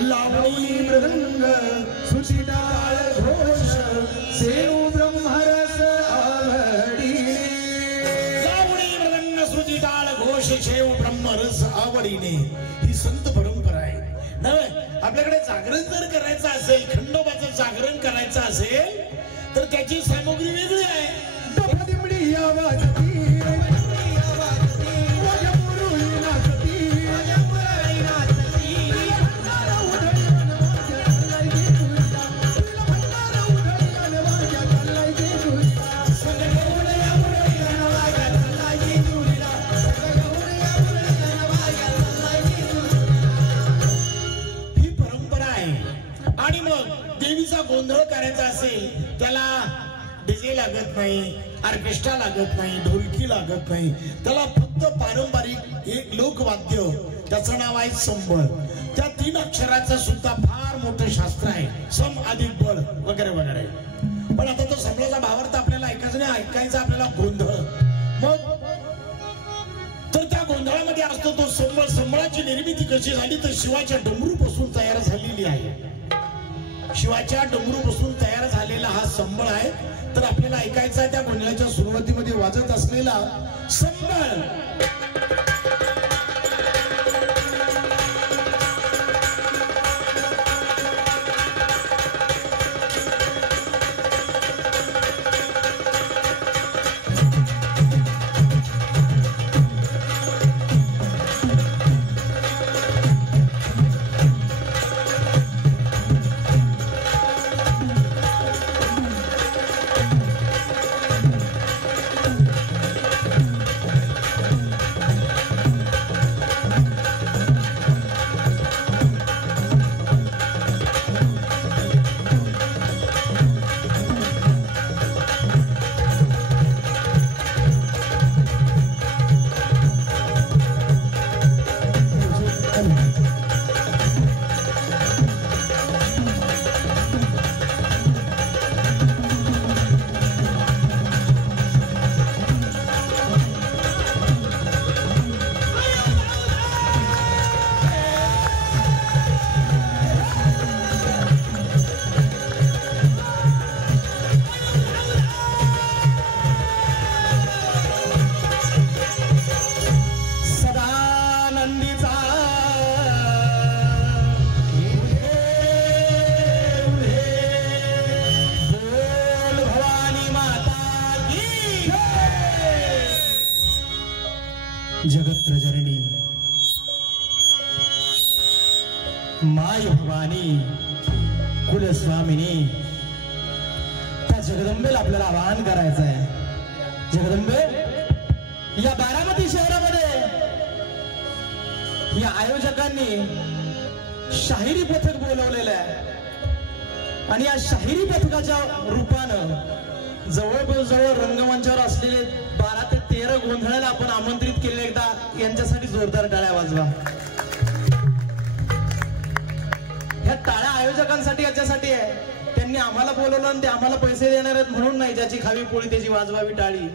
लावणी, मृदंग, सुचिताळ, घोष, सेऊ ब्रह्मरस आवडीने. लावणी, मृदंग, सुचिताळ, घोष, शेव ब्रह्मरस आवडीने ही संत परंपरा आहे. नव्हे, आपल्याकडे जागरण जर करायचं असेल, खंडोबाचं जागरण करायचं असेल तर त्याची सामुग्री वेगळी आहे. डफडिमडी आवाजती, गोंधळ करायचा असेल त्याला डीजे लागत नाही, ऑर्केस्ट्रा लागत नाही, ढोलकी लागत नाही. त्याला फक्त पारंपरिक एक लोकवाद्य, त्याचं नाव आहे संबळ. त्या 3 अक्षराचं सुद्धा फार मोठं शास्त्र आहे, सम अधिक बळ वगैरे वगैरे. पण आता तो संबळाचा भावार्थ आपल्याला ऐकायचा नाही, ऐकायचा आपल्याला गोंधळ. मग तर त्या गोंधळामध्ये असतो तो संबळ. संबळाची निर्मिती कशी झाली तर शिवाच्या डमरूपासून तयार झालेली आहे. शिवाच्या डमरूपासून तयार झालेला हा संबळ आहे. तर आपल्याला ऐकायचा आहे त्या गोंधळाच्या सुरुवातीमध्ये वाजत असलेला संबळ. माय भवानी कुलस्वामिनी त्या जगदंबेला आपल्याला आवाहन करायचं आहे. जगदंबे, या बारामती शहरामध्ये या आयोजकांनी शाहिरी पथक बोलवलेलं आहे आणि या शाहिरी पथकाच्या रूपानं जवळ रंगमंचावर असलेले 12 ते 13 गोंधळाला आपण आमंत्रित केले. एकदा यांच्यासाठी जोरदार टाळ्या वाजवा. ह्या टाळ्या आयोजकांसाठी याच्यासाठी आहे, त्यांनी आम्हाला बोलवलं आणि ते आम्हाला पैसे देणार आहेत म्हणून नाही. ज्याची खावी पोळी त्याची वाजवावी टाळी,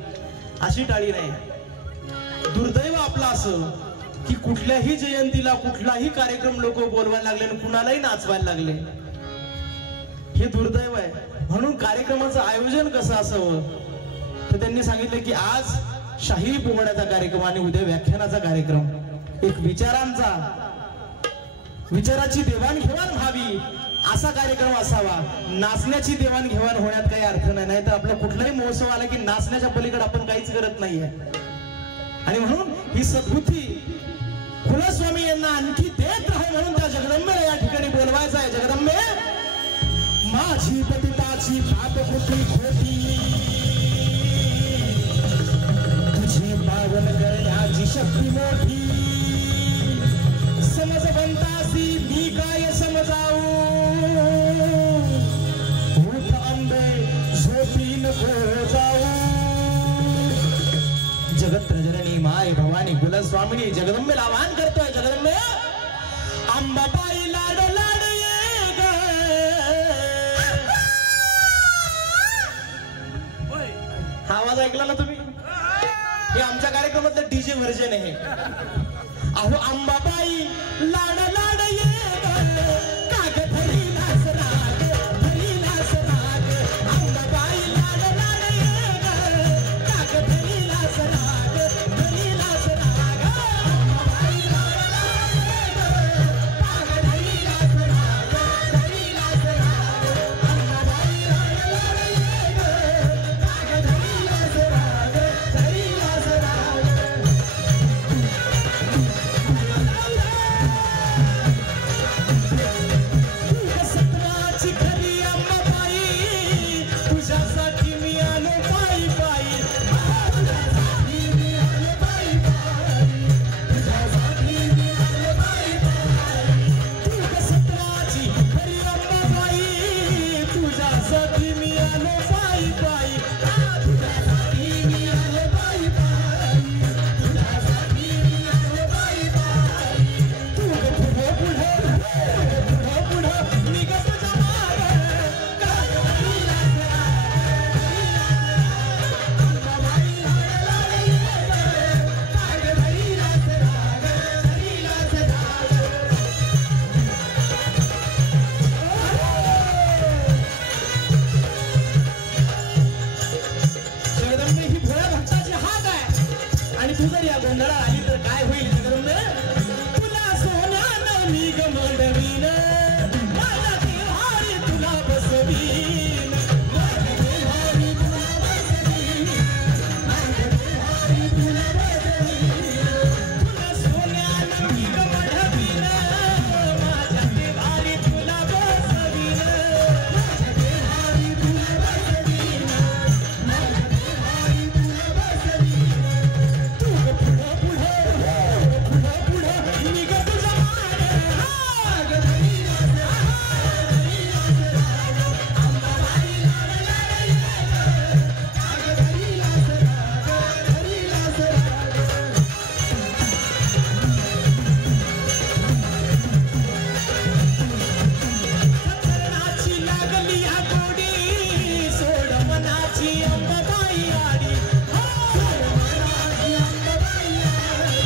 अशी टाळी नाही. दुर्दैव आपलं असं की कुठल्याही जयंतीला कुठलाही कार्यक्रम लोक बोलवायला लागले आणि कुणालाही नाचवायला लागले. हे दुर्दैव आहे. म्हणून कार्यक्रमाचं आयोजन कसं असावं तर त्यांनी सांगितलं की आज शाहिरी पोवाड्याचा कार्यक्रम आणि उद्या व्याख्यानाचा कार्यक्रम, एक विचाराची देवाणघेवाण व्हावी असा कार्यक्रम असावा. नाचण्याची देवाणघेवाण होण्यात काही अर्थ नाही. तर आपला कुठलाही महोत्सव आला की नाचण्याच्या पलीकडे आपण काहीच करत नाहीये. आणि म्हणून ही सद्बुद्धी कुलस्वामी यांना आणखी देत राहो म्हणून त्या जगदंबेला या ठिकाणी बोलवायचं आहे. जगदंबे, माझी पतिताची पाप खोटी तुझी पावन करण्याची शक्ती मोठी. समजवंतासी मी काय समजाऊ, उठ अंबे झोपी नको जाऊ. जगत प्रजननी माय भवानी कुलस्वामिनी जगदंबेला आवाहन करतोय. जगदंबे, अंबाबाई लाड लाड ये ग. आवाज ऐकला ना तुम्ही? हे आमच्या कार्यक्रमातलं डीजे व्हर्जन आहे. अहो अंबाबाई लाड लाड ये ग, काग धरीलास राग, धरीलास राग. अंबाबाई लाड लाड ये ग, काग धरीलास राग, धरीलास राग. अंबाबाई लाड लाड ये ग, काग धरीलास राग, धरीलास राग. अंबाबाई लाड लाड ये ग, काग धरीलास राग, धरीलास राग. सत्राची खरी अंबाबाई, तुझ्यासाठी मी आलो पायी पायी. तुझ्यासाठी मी आलो पायी पायी, तुझ्यासाठी मी आलो पायी पायी. तुझ्या सत्राची खरी अंबाबाई, तुझ्यासाठी मी आलो पायी पायी. तुझ्यासाठी मी आलो पायी पायी, तुझ्यासाठी मी आलो पायी पायी. तू पुढे पुढे पुढे निघत जा मागे, काग धरीलास राग, अंबाबाई लाड लाड ये ग, काग धरीलास राग, धरीलास राग. जगदंबे, ही भोळ्या भक्ताची हाक आहे आणि तू जर या गोंधळात आली तर काय होईल? जगदंबे, तुला सोन्यानं मी गमडवीन, माझ्या देवारी तुला बसवीन, माझ्या देवारी तुला बसवीन, माझ्या देवारी तुला बसवीन. तुला सोन्यानं मी गमडवीन, माझ्या देवारी तुला बसवीन, माझ्या देवारी तुला बसवीन, माझ्या देवारी तुला बसवीन. तू पुढे पुढे पुढे पुढे निघत जा मागे, काग धरीलास राग, धरीलास राग. अंबाबाई लाड लाड ये ग, काग धरीलास राग, धरीलास राग. सतरणाची लागली हा गोडी, सोड मनाची अंबाबाई आडी. सोड मनाची अंबाबाई आडी,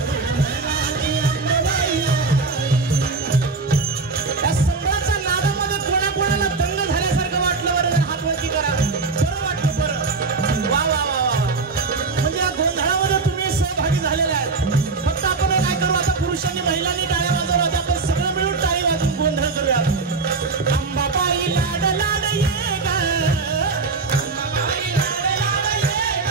सोड मनाची अंबाबाई आडी. या संबळाच्या नादामध्ये कोणाकोणाला दंग झाल्यासारखं वाटलं बरं? जरा हात वरती करा. बरं वाटलं? बरं. वा वा वा वा. म्हणजे या गोंधळामध्ये तुम्ही सहभागी झालेले आहेत. फक्त आपण काय करू आता, पुरुषांनी महिलांनी टाळ्या वाजवल्या होत्या, आपण सगळं मिळून टाळी वाजवून गोंधळ करूया. अंबाबाई लाड लाड ये ग, अंबाबाई लाड लाड ये ग.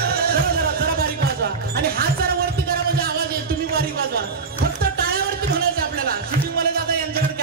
जरा बारीक वाजवा आणि हात जरा वरती करा म्हणजे आवाज येईल. तुम्ही बारीक वाजवा. फक्त टाळ्यावरती म्हणायचं आपल्याला. शूटिंग वाले दादा यांच्याकडे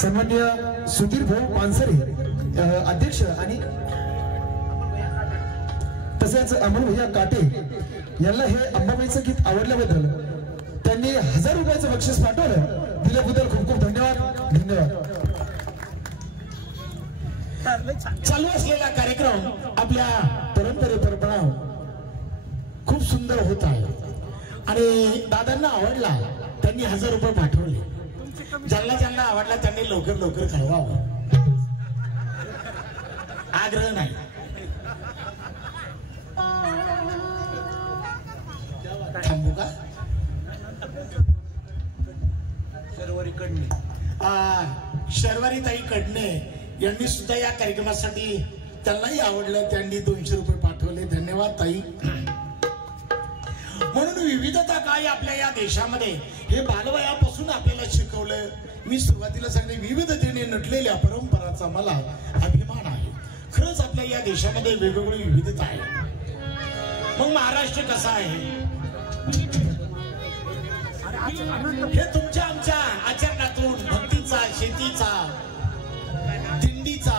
सन्माननीय सुधीर भाऊ पानसरे अध्यक्ष आणि तसेच अमोल भैया काटे यांना हे अंबाबाईचं गीत आवडल्याबद्दल त्यांनी 1000 रुपयाचं बक्षीस पाठवलं. दिल्याबद्दल खूप खूप धन्यवाद. चालू असलेला कार्यक्रम आपल्या परंपरेप्रमाणे खूप सुंदर होत आहे आणि दादांना आवडला. त्यांनी 1000 रुपये पाठवले. ज्यांना आवडला त्यांनी लवकर कळवावं. आग्रह नाही. थांबू का? शर्वरी ताई कडणे यांनी सुद्धा या कार्यक्रमासाठी त्यांनाही आवडलं. त्यांनी 200 रुपये पाठवले. धन्यवाद ताई. म्हणून विविधता काय आपल्या या देशामध्ये हे बालवयापासून आपल्याला शिकवलं. मी सुरुवातीला सांगले विविधतेने नटलेल्या परंपराचा मला अभिमान आहे. खरंच आपल्या या देशामध्ये वेगवेगळी विविधता आहे. मग महाराष्ट्र कसा आहे हे तुमच्या आमच्या आचरणातून भक्तीचा, शेतीचा, दिंडीचा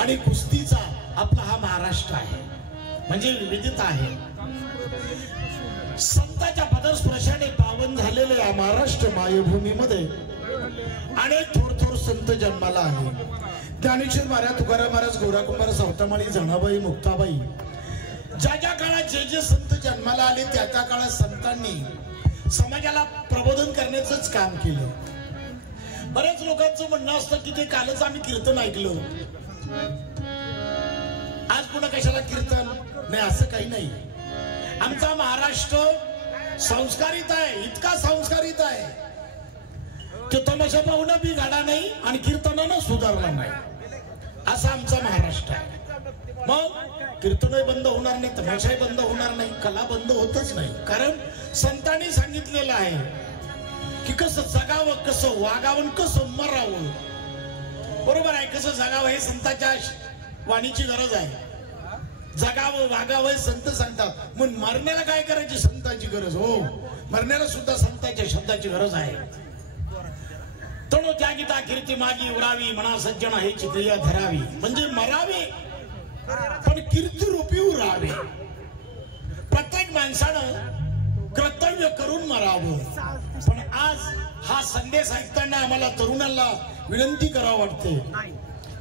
आणि कुस्तीचा आपला हा महाराष्ट्र आहे. म्हणजे विविधता आहे. संतांच्या पदस्पर्शाने पावन झालेल्या या महाराष्ट्र मायभूमीमध्ये अनेक थोर संत जन्माला आले. ज्ञानेश्वर महाराज, तुकाराम महाराज, गोरा कुंभार, सावतामाळी, जनाबाई, मुक्ताबाई, ज्या काळात जे संत जन्माला आले त्या काळात संतांनी समाजाला प्रबोधन करण्याचंच काम केलं. बऱ्याच लोकांचं म्हणणं असतं की ते कालच आम्ही कीर्तन ऐकलं, आज पुन्हा कशाला कीर्तन नाही. असं काही नाही. आमचा महाराष्ट्र संस्कारित आहे. इतका संस्कारित आहे की तमाशा पाहुणं बी गाडा नाही आणि कीर्तनानं सुधारला नाही. असा आमचा महाराष्ट्र आहे. मग कीर्तनही बंद होणार नाही, तमाशाही बंद होणार नाही, कला बंद होतच नाही. कारण संतांनी सांगितलेलं आहे की कसं जगावं, कसं वागावं, कसं मरावं. बरोबर आहे. कसं जगावं हे संतांच्या वाणीची गरज आहे. जगावं, वागावं संत सांगतात. मग मरण्याला काय करायची संतांची गरज. हो, मरण्याला सुद्धा संतांच्या शब्दाची गरज आहे. तणो त्या गीता कीर्ती मागी उरावी, म्हणा सज्जन हे चित्रिया धरावी. म्हणजे मरावे पण कीर्ती रूपी उरावे. प्रत्येक माणसानं कर्तव्य करून मरावं. पण आज हा संदेश ऐकताना आम्हाला तरुणांना विनंती करावं वाटते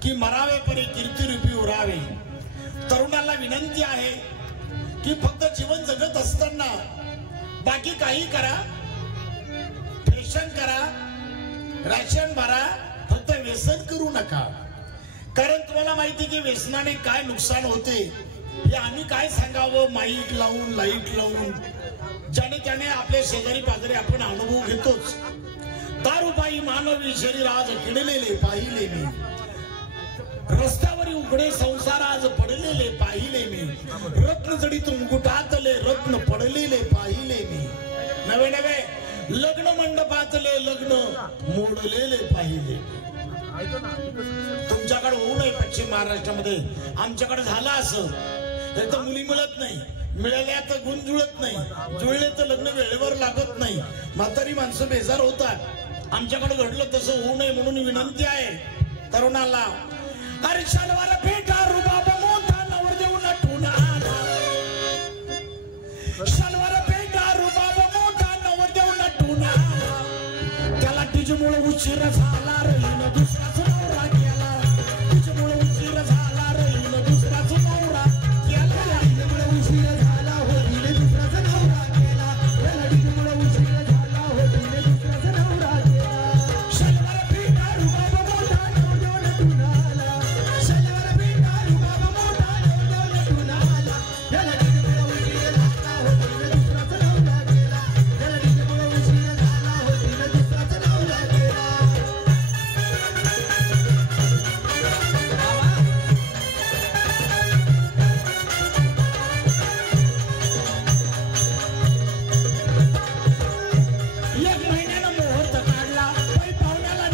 की मरावे परी कीर्ती रूपी उरावे. तरुणाला विनंती आहे की फक्त जीवन जगत असताना बाकी काही करा, फॅशन करा, राशन भरा, फक्त व्यसन करू नका. कारण तुम्हाला माहिती की व्यसनाने काय नुकसान होते हे आम्ही काय सांगावं. माईक लावून, लाईट लावून ज्याने त्याने आपल्या शेजारी पाजारी आपण अनुभव घेतोच. दारूपायी मानवी शरीर आज किडलेले पाहिले मी. रस्त्यावरील उघडे संसार आज पडलेले पाहिले मी. रत्न जडीत मुकुटातले रत्न पडलेले पाहिले मी. नवे नवे लग्न मंडपातले लग्न मोडलेले पाहिले. तुमच्याकडे होऊ नये पश्चिम महाराष्ट्रामध्ये. आमच्याकडे झालं असं. तर मुली मिळत नाही, मिळाल्या तर गुण जुळत नाही, जुळले तर लग्न वेळेवर लागत नाही, म्हातारी माणसं बेजार होतात. आमच्याकडे घडलं तसं होऊ नये म्हणून विनंती आहे तरुणाला. अरे शनिवार पेटा रुबाब मोठा नवर देऊ नटून आला. शनिवार पेटा रुबाब मोठा नवर देऊ नटून आला. त्याला तिच्यामुळे उशीर झाला रहीन दुसराच नवरा गेला. तिच्यामुळे उशीर झाला रहीन दुसराच नवरा गेला. तिच्यामुळे उशीर झाला होईल दुसराच नवरा गेला. तिच्यामुळे उशीर झाला होईल दुसराच नवरा गेला. शनिवार पेटा रुबाब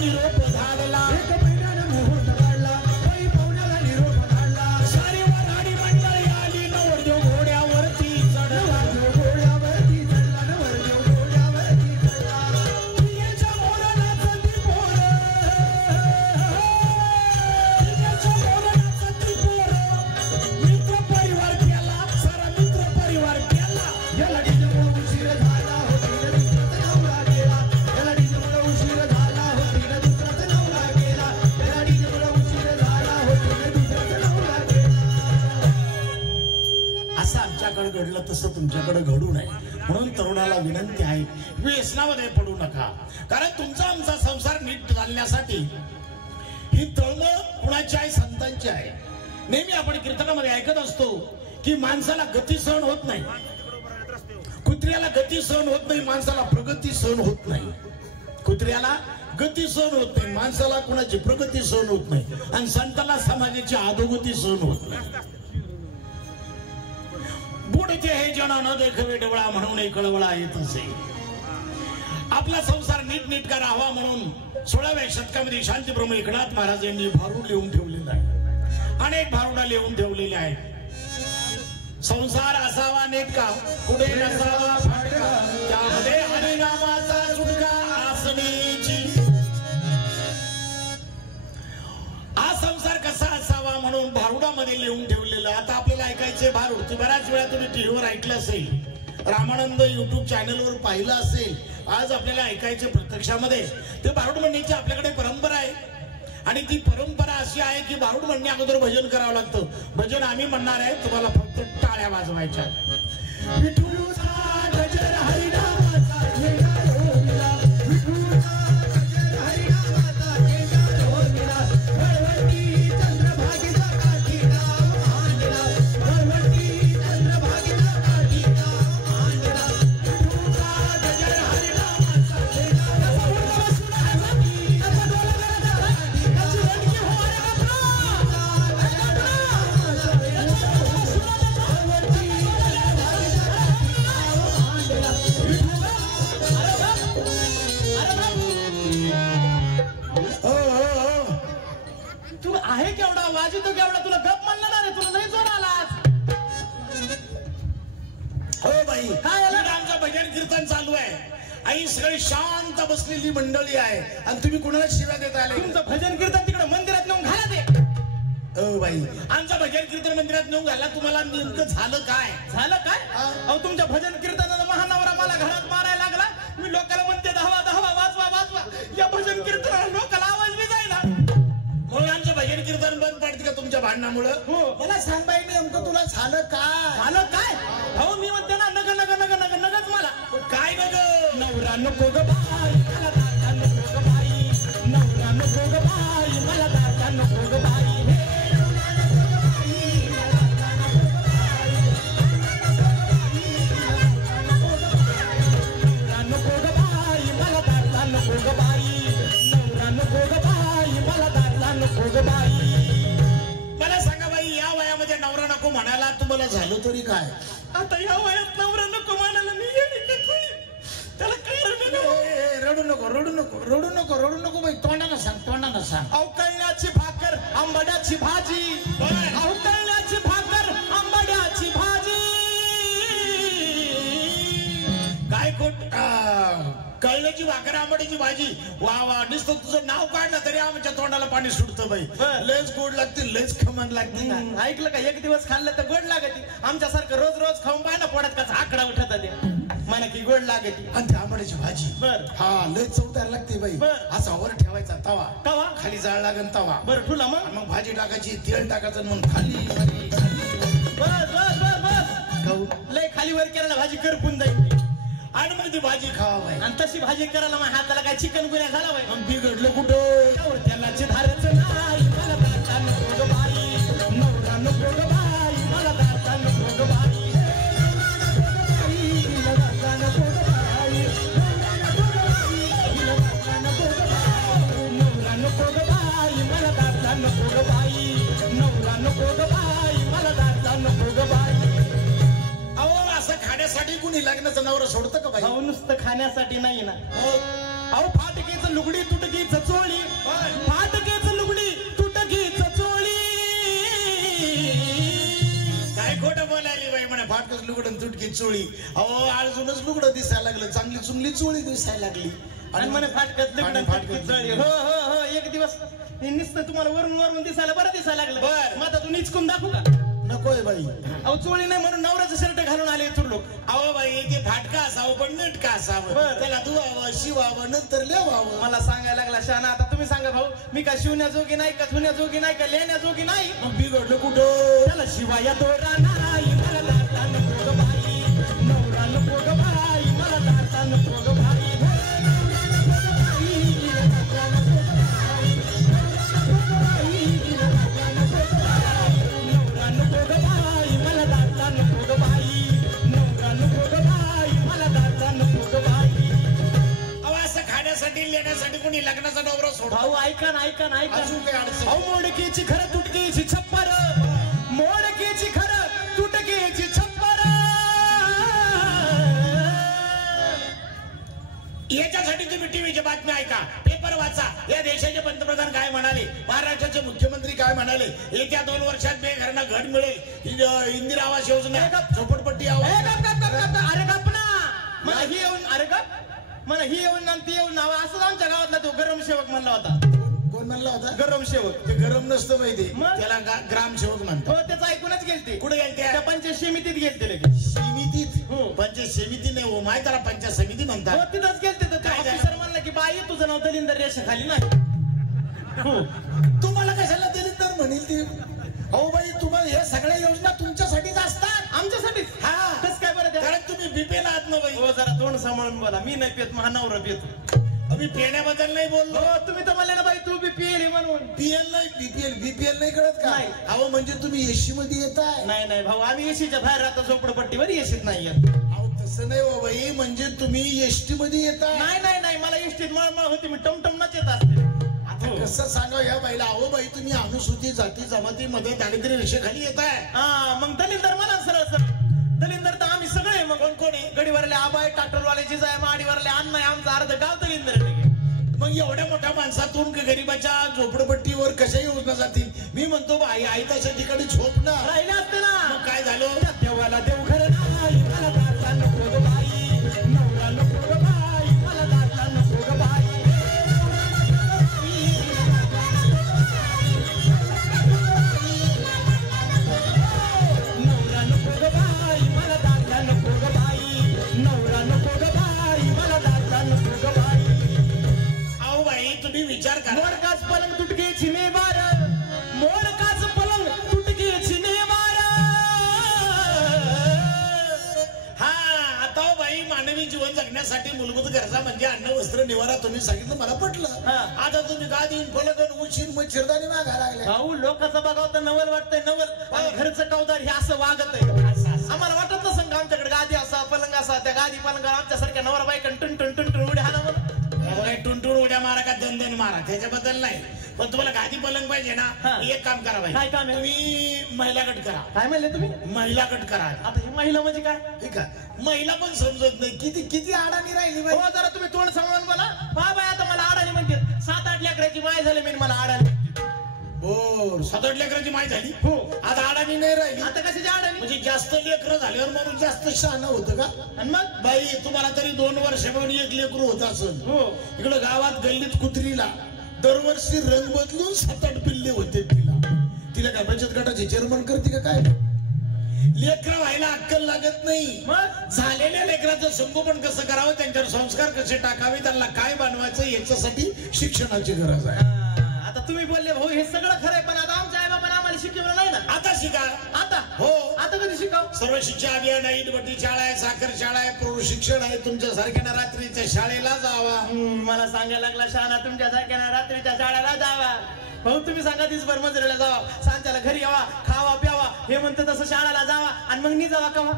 निरोप धाडला 1 महिन्यानं मुहूर्त काढला बाई पाहुण्याला निरोप धाडला सारी वराडी मंडळी आली नवरदेव घोड्यावरती चढला नवरदेव घोड्यावरती चढला नवरदेव घोड्यावरती चढला तिघ्याच्या मोराचं त्रिपोर तिघ्याच्या मोराचं त्रिपोर मित्र परिवार केला सारा मित्र परिवार केला याला डीजेमुळे उशीर झाला होतीनं दुसराच नवरा गेला याला डीजेमुळे उशीर झाला होतीनं दुसराच नवरा गेला याला डीजेमुळे उशीर झाला होतीनं दुसराच नवरा गेला असं आमच्याकडे घडलं तसं तुमच्याकडे घडू नये म्हणून तरुणाला विनंती आहे व्यसनामध्ये पडू नका कारण तुमचा आमचा संसार नीट चालण्यासाठी ही तळमळ कुणाची आहे संतांची आहे नेहमी आपण कीर्तनामध्ये ऐकत असतो की माणसाला गती सहन होत नाही कुत्र्याला गती सहन होत नाही माणसाला प्रगती सहन होत नाही कुत्र्याला गती सहन होत नाही माणसाला कुणाची प्रगती सहन होत नाही आणि संतांना समाजाची अधोगती सहन होत नाही बुडते हे जन न देखवे डवळा म्हणून एक कळवळा येत असे आपला संसार नीटनेटका राहावा म्हणून 16व्या शतकामध्ये शांतीब्रह्म एकनाथ महाराज यांनी भारूड लिहून ठेवलेला आहे अनेक भारुडा लिहून ठेवलेल्या आहेत संसार असावा नेटका पुढे नसावा फाटका त्यामध्ये हरिनामाचा सुटका आसनीची हा संसार कसा असावा म्हणून भारुडामध्ये लिहून ठेवलेलं आता आपल्याला ऐकायचे भारूड ती बऱ्याच वेळा तुम्ही टीव्हीवर ऐकलं असेल रामानंद युट्यूब चॅनलवर पाहिलं असेल आज आपल्याला ऐकायचे प्रत्यक्षामध्ये ते भारूड म्हणण्याची आपल्याकडे परंपरा आहे आणि ती परंपरा अशी आहे की भारूड म्हणण्या अगोदर भजन करावं लागतं भजन आम्ही म्हणणार आहे तुम्हाला फक्त टाळ्या वाजवायच्या विठुचा गजर हरिनामाचा झेंडा रोविला विठुचा गजर हरिनामाचा झेंडा रोविला वळवंटी चंद्रभागेचा काठी नाव मांडला वळवंटी चंद्रभागेचा काठी नाव मांडला विठुचा गजर हरिनामाचा झेंडा तू आहे केवढा वाजितो केवढा तुला गप म्हणणार रे तुला नाही जोर आलास हो बाई काय झालं आमचं भजन कीर्तन चालू आहे आई सगळी शांत बसलेली मंडळी आहे आणि तुम्ही कुणाला शिव्या देता आले तुमचं भजन कीर्तन तिकडे मंदिरात नेऊन घाला ते हो बाई आमचं भजन कीर्तन मंदिरात नेऊन घाला तुम्हाला नेमकं झालं काय झालं काय अहो तुमच्या भजन कीर्तनानं महानवरा मला घरात मारायला लागला मी लोकांना म्हणते धावा धावा वाजवा वाजवा या भजन कीर्तनाला लोकांना आवाज बी जाईना म्हणून आमचं भजन कीर्तन बंद पडते का तुमच्या भांडणामुळं हो मला सांग बाई नेमकं तुला झालं काय झालं काय अहो मी म्हणते ना नग नग नग नग नगच मला काय नग नवरा नको ग बाई मला दाता नको ग बाई नवरा नको ग बाई मला दाता नको ग बाई मला सांगा बाई या वयामध्ये नवरा नको म्हणायला तुम्हाला झालं तरी काय आता या वयात नवरा नको म्हणायला मी येणे का कोणी? त्याला कारण नाही. रडू नको रडू नको रडू नको रडू नको बाई तोंडानं सांग अहो कळण्याची भाकर आंबाड्याची भाजी अहो कळण्याची भाकर आंबाड्याची भाजी काय खोट कळण्याची भाकर आंबाड्याची भाजी वा वा नुसतं तुझं नाव काढलं तरी आमच्या तोंडाला पाणी सुटतं बाई लयच गोड लागते लयच खमन लागते ऐकलं का एक दिवस खाल्लं तर गोड लागते आमच्यासारखं रोज रोज खाऊन पाय ना पोटात कसा आकडा उठत ते म्हणा की गोड लागते आणि ती आंबाड्याची भाजी बर हा लय चवदार लागते बाई बर. असा वर ठेवायचा तवा तवा खाली जाळ लागन तवा बरं ठुला मग मग भाजी टाकायची तेल टाकायचं मग खाली खाली बस बस बस बस लय खाली वर केलेला भाजी करपून जाईल आणि मग ती भाजी खावा बाई आणि तशी भाजी करायला मग हाताला काय चिकन गुन्हा झाला बाई मग बिघडलं कुठं त्यालाची धाराचं नाही मला दाता नको ग बाई नवरा नको ग बाई मला दाता नको ग बाई नवरा नको ग बाई मला दाता नको ग बाई नवरा नको ग बाई मला दाता नको ग बाई अहो असं खाण्यासाठी कुणी लग्नाचं नवरं सोडतं का बाई अहो नुसतं खाण्यासाठी नाही ना हो. अहो फाटकेचं लुगडी तुटकीच चोळी फाटकेच लुगडी तुटकीच चोळी काय खोटं बोलायली बाई म्हणे फाटकच लुगडं तुटकी चोळी अहो आळजूनच लुगडं दिसायला लागलं चांगली चुंगली चोळी दिसायला लागली आणि म्हणे फाटकत लुगडं तुटकीच चोळी हो हो हो एक दिवस नुसतं तुम्हाला वरून वरून दिसायला बरं दिसायला लागलं बर मग आता तू निचकून दाखवू का नकोय बाई अहो चोळी नाही म्हणून नवऱ्याचं शर्ट घालून आले इथून लोक अहो बाई ते फाटका असावं पण नटका असावं त्याला धुवावं शिवावं नंतर लेवावं मला सांगायला लागला शहाणा आता तुम्ही सांगा भाऊ मी का शिवण्याजोगी नाही का धुण्याजोगी नाही का लेण्याजोगी नाही मग बिघडलं कुठं त्याला शिवाया दोरा नाही मला लाटा नको ग बाई नवरा नको ग बाई मला लाटा नको ग बाई लेण्यासाठी कोणी लग्नाचा नवरा सोडतो भाऊ ऐका ना ऐका ना ऐका अजून काही अडचण अहो मोडकीची खरं तुटकीची छप्पर मोडकीची खरं तुटकीची छप्पर याच्यासाठी तुम्ही टीव्हीच्या बातम्या ऐका पेपर वाचा या देशाचे पंतप्रधान काय म्हणाले महाराष्ट्राचे मुख्यमंत्री काय म्हणाले येत्या 2 वर्षात बेघरांना घर मिळेल इंदिरा आवास योजना झोपडपट्टी अरे गपना मला ही येऊन अरे गप मला ही येऊन आणि ती येऊन नाव असं आमच्या गावातला तो गरम सेवक म्हणला होता कोण म्हणला होता गरम सेवक ते गरम नसतं माहिती मग? त्याला ग्रामसेवक म्हणतो हो त्याचं ऐकूनच गेलते कुठे गेलते त्या पंचायत समितीत गेलते लगेच समितीत हो. पंचायत समिती नाही हो माहिती त्याला पंचायत समिती हो म्हणतात तिथंच गेलते तर काय झालं? ऑफिसर म्हणला की बाई तुझं नाव दलिंदर रेषा खाली नाही हो तुम्हाला कशाला दिली तर म्हणेल ती अहो बाई तुम्हाला या सगळ्या योजना तुमच्यासाठीच असतात आमच्यासाठी हा कस काय बरं त्या कारण तुम्ही बीपीएल आहात ना बाई हो जरा तोंड सांभाळून बोला मी नाही पेत माझा नवरा पेतो मी पिण्याबद्दल नाही बोललो हो तुम्ही तर म्हणले ना बाई तू बी पिएल म्हणून पीएल नाही बीपीएल नाही कळत का नाही. अहो म्हणजे तुम्ही एसी मध्ये येताय नाही नाही भाऊ आम्ही एसीच्या बाहेर राहतो झोपडपट्टीवर एसीत नाही अहो तसं नाही हो बाई म्हणजे तुम्ही एसटी मध्ये येताय नाही नाही नाही मला एसटीत मळमळ होती मी टमटमनच येत असते आता कसं सांगा या बाईला अहो बाई तुम्ही अनुसूचित जाती जमातीमध्ये दारिद्र्य रेषेखाली येताय हा मग दलिंदर म्हणा सरळ सर दलिंदर तर आम्ही सगळे मग कोण कोण आहे गडीवरले आबाय ट्रॅक्टरवाले जिजाय माडीवरले अन्न आहे आमचं अर्ध गाव दलिंदर मग एवढ्या मोठ्या माणसातून गरीबाच्या झोपडपट्टीवर कशा योजना जातील मी म्हणतो बाई आई त्याच्या ठिकाणी झोपणार राहिले असते ना मग काय झालं देवाला देव घर नाही मला दाता नको ग बाई नवरा नको ग बाई मला दाता नको ग बाई नवरा नको ग बाई मला दाता नको ग बाई नवरा नको ग बाई मला दाता नको ग बाई अहो बाई तुम्ही विचार करा मोडकाच पलंग तुटके चिने बार मोडकाच पलंग तुटके चिने बार हा आता हो बाई मानवी जीवन जगण्यासाठी मूलभूत गरजा म्हणजे अन्न वस्त्र निवारा तुम्ही सांगितलं मला पटलं हा. आता तुम्ही गादीन फलकन उशीर मच्छरदाणी मागा लागल्या भाऊ लोकांचं बघावं तर नवल वाटतंय नवल आणि घरचं कवदार हे असं वागत आहे आम्हाला वाटत नसं का आमच्याकडे गादी असा पलंग असा त्या गादी पलंग आमच्यासारख्या नवरा बाई टुन टुन टुन टुन उड्या हाना म्हणून टुनटुन उड्या मारा का दन मारा त्याच्याबद्दल नाही पण तुम्हाला गादी पलंग पाहिजे ना हा. एक काम करा बाई काय काम आहे? तुम्ही महिला गट करा काय म्हणले तुम्ही महिला गट करा आता ही महिला म्हणजे काय ठीक आहे महिला पण समजत नाही किती अडाणी राहिली बाई हो जरा तुम्ही तोंड सांभाळून बोला बा बाय आता मला आडाणी म्हणते 7-8 लेकराची माय झाली मी मला आडाणी बोर 7-8 लेकराची माय झाली हो आता अडाणी नाही राहिली आता कशाची आडाणी म्हणजे जास्त लेकरं झाल्यावर माणूस जास्त शहाणं होतं का आणि मग बाई तुम्हाला तरी 2 वर्षापूर्वी एक लेकरू होत असेल हो इकडं गावात गल्लीत कुत्रीला दरवर्षी रंग बदलून 7-8 पिल्ले होते तिला काय बचत गटाचे चेअरमन करते का काय लेकरं व्हायला अक्कल लागत नाही मग झालेल्या लेकराचं संगोपन कसं करावं त्यांच्यावर संस्कार कसे टाकावे त्यांना काय बनवायचं याच्यासाठी शिक्षणाची गरज आहे आता तुम्ही बोलले भाऊ हे सगळं खरं आहे पण आता आमच्या आई बाबांना आम्हाला शिकवलं नाही ना आता शिका आता हो आता कधी शिकाव सर्व शिक्षा अभियान आहे इटभट्टी शाळा आहे साखर शाळा आहे प्रौढ शिक्षण आहे तुमच्या सारख्या रात्रीच्या शाळेला जावा मला सांगायला लागला शहाणा तुमच्या सारख्या रात्रीच्या शाळेला जावा भाऊ तुम्ही सांगा दिसभर मजुरीला जावा सांच्याला घरी यावा खावा प्यावा हे म्हणतं तसं शाळेला जावा आणि मग नी जावा कवा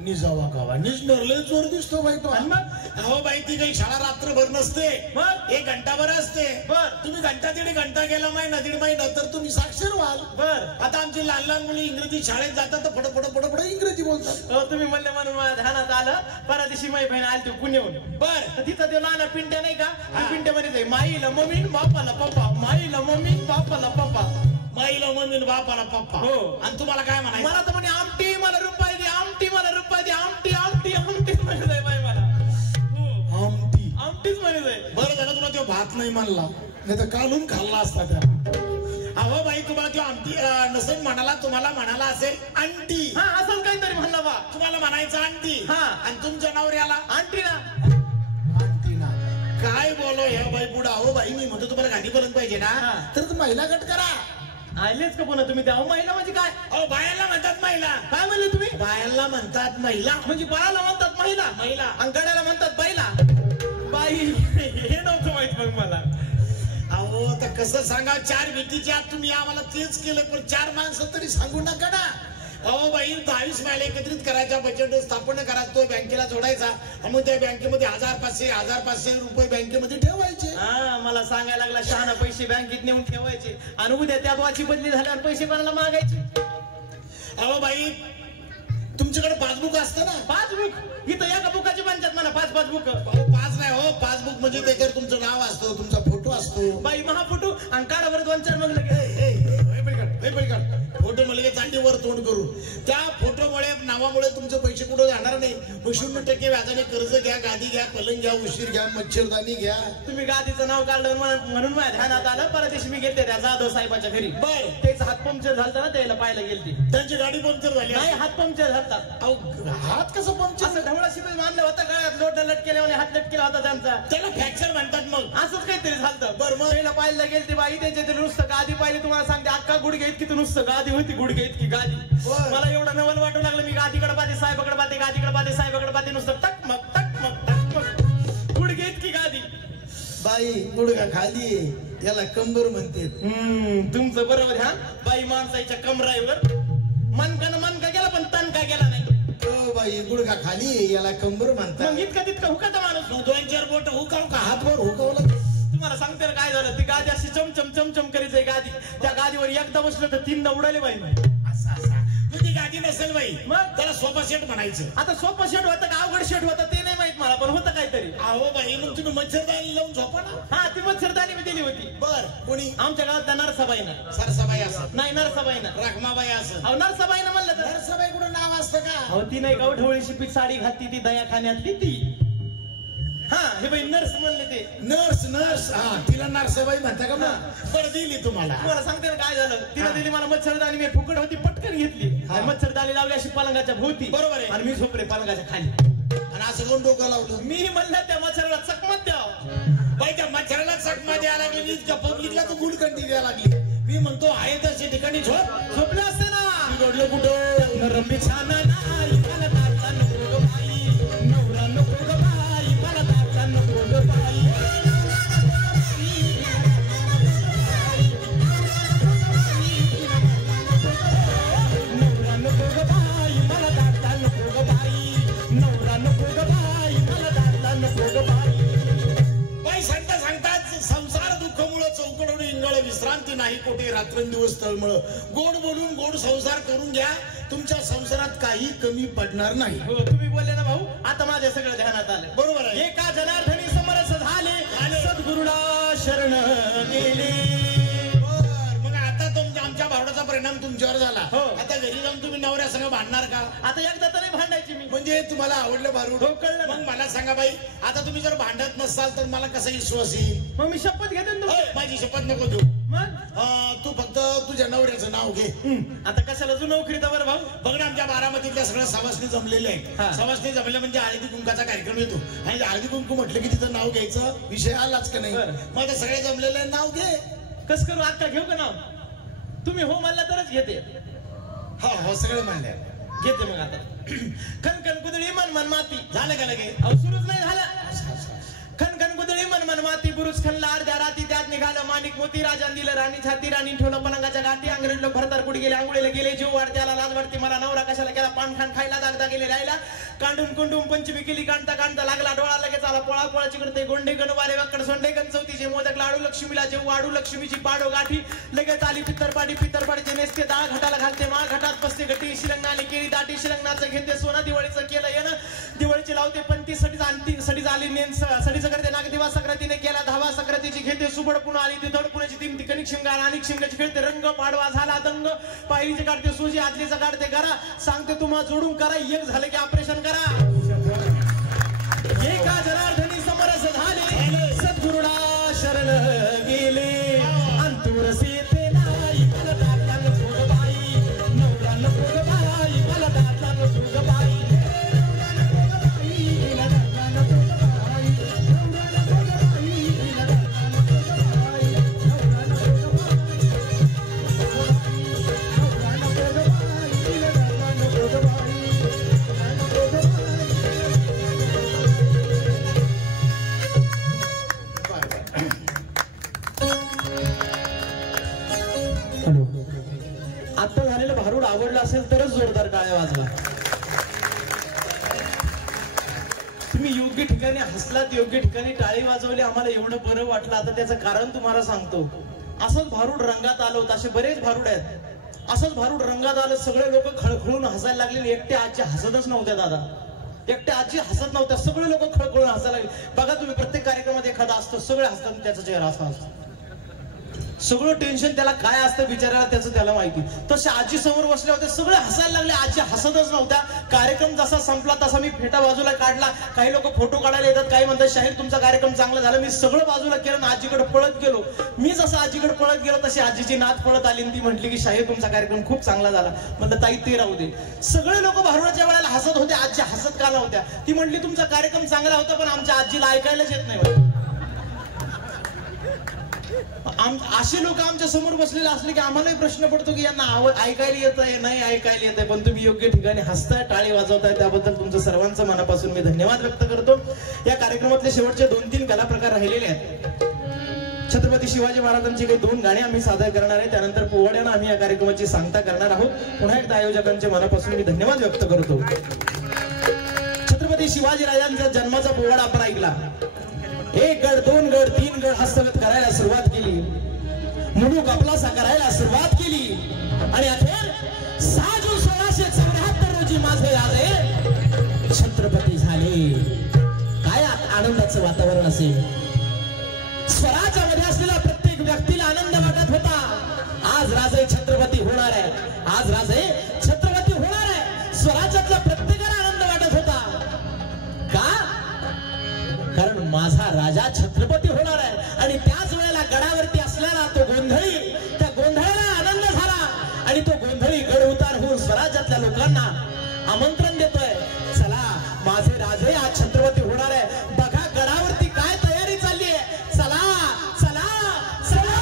निजावा गावा निज नरले चोर दिसतो बाई तो. आणि मग अहो बाई ती काही शाळा रात्रभर नसते, मग? एक घंटाभर असते. बर. तुम्ही घंटा दीड घंटा गेला महिना दीड महिना तर तुम्ही साक्षर व्हाल. बर. आता आमची लहान लहान मुली इंग्रजी शाळेत जातात तर फडफड इंग्रजी बोलतात. हो, तुम्ही म्हणले म्हणून माझ्या ध्यानात आलं. परदिवशी माझी बहीण आली होती पुण्याहून. बर. तर तिथं ते लहान पिंट्या नाही का, पिंट्यामध्ये जाई माईला मम्मी बापाला पप्पा, माईला मम्मी बापाला पप्पा, माईला मम्मी बापाला पप्पा. हो. आणि तुम्हाला काय म्हणायचं? मला तर म्हणे आमटी मला रुपये दे, आमटी मला रुपये दे, आमटी आमटी आमटीच म्हणे जाई बाई मला. हो. आमटी आमटीच म्हणे जाई. बरं झालं तुला तो भात नाही म्हणला, नाही तर काढून खाल्ला असता त्या. अहो बाई तुम्हाला तो आमटी नसेल म्हणाला, तुम्हाला म्हणाला असेल आंटी. हा असं काहीतरी म्हणलं बा. तुम्हाला म्हणायचं आंटी. हा. आणि तुमच्या नवऱ्याला आंटी ना. आंटी ना. काय बोलो ह्या बाई पुढे. अहो बाई मी म्हणतो तुम्हाला गाडी पर्यंत पाहिजे ना, हा. तर तू महिला गट करा. आलेच का पुन्हा तुम्ही त्या महिला म्हणजे काय? अहो बायाला म्हणतात महिला. काय म्हणले तुम्ही? बायाला म्हणतात महिला. म्हणजे बाळाला म्हणतात महिला, महिला. आणि गड्याला म्हणतात बाईला. बाई हे नव्हतं माहित मग मला. अहो तर कसं सांगा, 4 भीतीच्या आत तुम्ही आम्हाला तेच केलं, पण 4 माणसं तरी सांगू नका ना. अहो बाई 22 महिला एकत्रित करायचा, बचत स्थापना करायचा, तो बँकेला जोडायचा, आणि मग त्या बँकेमध्ये 1500 रुपये बँकेमध्ये ठेवायचे. हा मला सांगायला लागला शहाणा पैसे बँकेत नेऊन ठेवायचे, आणि उद्या त्या बाची बदली झाल्यावर पैसे कोणाला मागायचे. अहो बाई तुमच्याकडे पासबुक असतं ना. पासबुक इथं एका बुकाची पंचायत म्हणा 5 बुक. अहो 5 नाही हो, पासबुक म्हणजे त्याच्यावर तुमचं नाव असतं, तुमचा फोटो असतो. बाई महाफोटो आणि काढावर 2-4 मग लगे फोटो म्हणजे चांदीवर तोंड करून त्या फोटोमुळे नावामुळे तुमचे पैसे कुठं जाणार नाही. 0% व्याजाने कर्ज घ्या, गादी घ्या, पलंग घ्या, उशीर घ्या, मच्छरदानी घ्या. तुम्ही गादीचं नाव काढलं म्हणून माझ्या ध्यानात आलं. परदेशी मी गेलते त्या जाधव साहेबाच्या घरी. बर. त्याचा हात पंक्चर झालता ना, त्याला पाहायला गेलती. त्यांची गाडी पंक्चर झाली. नाही हात पंक्चर झालता. अहो हात कसं पंक्चर? असं ढवळा शिवाय मानलं होतं गळ्यात, लोट लटकेल्यामुळे हात लटकेला होता त्यांचा. त्याला फ्रॅक्चर म्हणतात. मग असंच काहीतरी झालं. बरं मग पहिला पाहायला गेलती बाई, त्याच्या नुसतं गादी पाहिली. तुम्हाला सांगते अक्का गुडघे इतकी तर नुसतं गादी होती, गुडघे इतकी गादी. मला एवढं नवल वाटू लागलं. मी गादीकडे पाहते, साहेबाकडे पाहते, गादीकडे पाहते, साहेबाकडे पाहते, नुसतं टकमक गुडघे इतकी गादी. बाई गुडघा खाली, याला कंबर म्हणते. तुमचं बरोबर ध्यान. बाई माणसाच्या कमराईवर मनका गेला पण तनका गेला नाही. हो बाई गुडघा खाली, याला कंबर म्हणतात. मग इतका तितका हुकाता माणूस. 2-4 बोट हुकाव का हातवर हुकवलं. तुम्हाला सांगते ना काय झालं. ती गादी अशी चमचम करीत गादी. त्या गादीवर एकदा बसलं तर 3 उडाले बाई. तुझी गादी नसेल बाई, मग त्याला सोफा सेट म्हणायचं. आता सोपं शेट होतं का अवघड शेट होतं ते नाही माहित मला, पण होतं काहीतरी. अहो बाई मग तुम्ही मच्छरदानी लावून झोपा ना. हा ती मच्छरदानी मी दिली होती. बर. कोणी? आमच्या गावात त्या नरसाबाईनं. सरसाबाई असं नाही नरसाबाईनं, रखमाबाई असं. अहो नरसाबाईनं म्हणलं तर. सरसाबाई कुठं नाव असतं का? अहो ती नाही का ढवळीची पीठ साडी घातली ती दयाखान्यातली ती. हा हे बाई नर्स म्हणले ते. नर्स. हा तिला नरसाबाई म्हणता का? मग बरं दिली तुम्हाला. तुम्हाला सांगते ना काय झालं. तिला दिली मला मच्छरदानी. मी फुकट होती पटकन घेतली. आणि मच्छरदानी लावली अशी पलंगाच्या भोवती. बरोबर आहे. आणि मी झोपले पलंगाच्या खाली. आणि असं कोण डोकं लावलं? मी म्हणलं त्या मच्छराला चकमत द्याव. बाई त्या मच्छराला चकमा द्यायला लागली, इतक्या पब्लिकला तर गुलकंठी द्यायला लागली. मी म्हणतो आहे तसे ठिकाणी झोपले असते ना. बिघडलं कुठं? रंबी छान नाही मला दाता नको ग बाई, नवरा नको ग बाई, मला दाता नको ग बाई. नवरा नको ग बाई, मला दाता नको ग बाई, नवरा नको ग बाई, मला दाता नको ग बाई. बाई सांगतात संसार दुःखमुळे चौकडवून इंगळ, विश्रांती नाही कोठे, रात्रंदिवस तळमळ. गोड बोलून गोड संसार करून घ्या, तुमच्या संसारात काही कमी पडणार नाही. हो तुम्ही बोलले ना भाऊ, आता माझ्या सगळं ध्यानात आलं. बरोबर आहे. एका जनार्दनी समरस झाले, सद्गुरुला शरण गेले. मग आता तुमच्या आमच्या भावनाचा परिणाम तुमच्यावर झाला. हो. आता घरी जाऊन तुम्ही नवऱ्यासंग भांडणार का? आता एकदा तरी भांडायची मी. म्हणजे तुम्हाला आवडलं भारूड? हो, कळलं ना. मग मला सांगा बाई, आता तुम्ही जर भांडत नसाल तर मला कसा विश्वास येईल? मग मी शपथ घेते ना होय, तुमची. माझी शपथ नको देऊ. मग तू फक्त तुझ्या नवऱ्याचं नाव घे. आता कशाला जुनं नोकरीचा बरं भाऊ. बघ ना आमच्या बारामतीतल्या सगळ्या सवासनी जमलेले हा. आहेत. सवासनी जमले म्हणजे हळदी कुंकाचा कार्यक्रम येतो, आणि हळदी कुंकू म्हटलं की तिथं नाव घ्यायचं विषय आलाच का नाही? बरं. मग आता सगळे जमलेले नाव घे. कस करू आता घेऊ का नाव? तुम्ही हो म्हणला तरच घेते. हो सगळं मानल्या घेते मग आता. खनखन कुदळी मन माती. झालं का लगे? अहो सुरूच नाही झालं. खनखन कुदळी मन माती, बुरुज खणला अर्ध्या राती, त्यात निघालं माणिक मोती, राजान दिलं राणी छाती, राणी ठेवलं पलंगाच्या गाठी, अंग्रेज लोक भरतार कुठे गेले आंघोळीला गेले, जीव वाढते, आला लाज वाटते, मला नवरा कशाला केला, पान खान खायला दागदा गेले राहिला, कांडून कुंडून पंचमी केली, कांडता कांडता लागला डोळा, लगेच आला पोळा, पोळाची करते गोंडे गणवाले वाकड सोंडे गण चौथीचे मोदक लाडू, लक्ष्मीला जेव वाढू, लक्ष्मीची पाडो गाठी, लगेच आली पित्तरपाटी, पित्तरपाटीचे नेसते डाळ घाटाला घालते, माळ घाटात बसते गटी, शिरंगाने केली दाटी, शिरंगणाचं घेते सोनं, दिवाळीचं केलं येणं, दिवाळीची लावते पंती, सडी झाली नेन, सडीचं करते नागदिवा, सक्रातीने केला धावा, सक्रातीची घेते सुबड, पुन्हा आली ती पुण्याची तीन ती कणिक शिंगार, अनेक शिंगाची खेळते रंग, पाडवा झाला दंग, पायरीचे काढते सुजी, आदलीचं काढते करा, सांगते तुम्हा जोडून करा, एक झालं की ऑपरेशन करा, एका जनार्दनी समरस झाले, सद्गुरुडा शरण गेले, अंतुर सीते नाही मला दातान भोगबाई, नवरान भोगबाई मला दातान भोगबाई, आता झालेलं भारूड आवडलं असेल तरच जोरदार टाळ्या वाजवा. तुम्ही योग्य ठिकाणी हसलात, योग्य ठिकाणी टाळी वाजवली, आम्हाला एवढं बरं वाटलं. आता त्याचं कारण तुम्हाला सांगतो. असंच भारूड रंगात आलं होतं, असे बरेच भारूड आहेत. असंच भारूड रंगात आलं, सगळे लोक खळखळून हसायला लागले. एकटे आजी हसतच नव्हत्या दादा, एकटे आजी हसत नव्हत्या, सगळे लोक खळखळून हसायला लागले. बघा तुम्ही प्रत्येक कार्यक्रमात एखादा असतो, सगळे हसतात, त्याचा चेहरा असा असतो, सगळं टेन्शन त्याला काय असतं बिचारायला त्याचं त्याला माहिती. तसे आजी समोर बसले होते, सगळे हसायला लागले, आजी हसतच नव्हत्या. कार्यक्रम जसा संपला तसा मी फेटा बाजूला काढला. काही लोक फोटो काढायला येतात, काही म्हणतात शाहीर तुमचा कार्यक्रम चांगला झाला. मी सगळं बाजूला केलं, आजीकडे पळत गेलो. मी जसं आजीकडे पळत गेलो तशी आजीची नात पळत आली, ती म्हटली की शाहीर तुमचा कार्यक्रम खूप चांगला झाला. म्हणलं ताई ते राहू दे. सगळे लोक भारुडाच्या वेळेला हसत होते, आजी हसत का नव्हत्या. ती म्हटली तुमचा कार्यक्रम चांगला होता पण आमच्या आजीला ऐकायलाच येत नाही. असे लोक आमच्या समोर बसलेले असले की आम्हालाही प्रश्न पडतो की यांना ऐकायला येत आहे नाही ऐकायला येत आहे. पण तुम्ही योग्य ठिकाणी हसताय, टाळी वाजवताय, त्याबद्दल तुमचं सर्वांचं मनापासून मी धन्यवाद व्यक्त करतो. या कार्यक्रमातले शेवटचे 2-3 कला प्रकार राहिलेले आहेत. छत्रपती शिवाजी महाराजांची काही 2 गाणी आम्ही सादर करणार आहे. त्यानंतर पोवाड्यानं आम्ही या कार्यक्रमाची सांगता करणार आहोत. पुन्हा एकदा आयोजकांचे मनापासून मी धन्यवाद व्यक्त करतो. छत्रपती शिवाजी राजांचा जन्माचा पोवाडा आपण ऐकला. 1 गड 2 गड 3 गड हस्तगत करायला सुरुवात केली, मुलूक आपलासा करायला सुरुवात केली आणि अखेर 6 जून 1674 रोजी माझे राजे छत्रपती झाले. काय आनंदाचं वातावरण असेल. स्वराज्यामध्ये असलेला प्रत्येक व्यक्तीला आनंद वाटत होता. आज राजे छत्रपती होणार आहे, आज राजे छत्रपती होणार आहे. स्वराज्यातला प्रत्येकाला आनंद वाटत होता. का? कारण माझा राजा छत्रपती होणार आहे. आणि त्याच वेळेला गडावरती असलेला तो गोंधळी, त्या गोंधळाला आनंद झाला आणि तो गोंधळी गड उतार होऊन स्वराज्यातल्या लोकांना आमंत्रण देतोय, चला माझे राजे आज छत्रपती होणार आहे. बघा गडावरती काय तयारी चालली आहे, चला चला चला.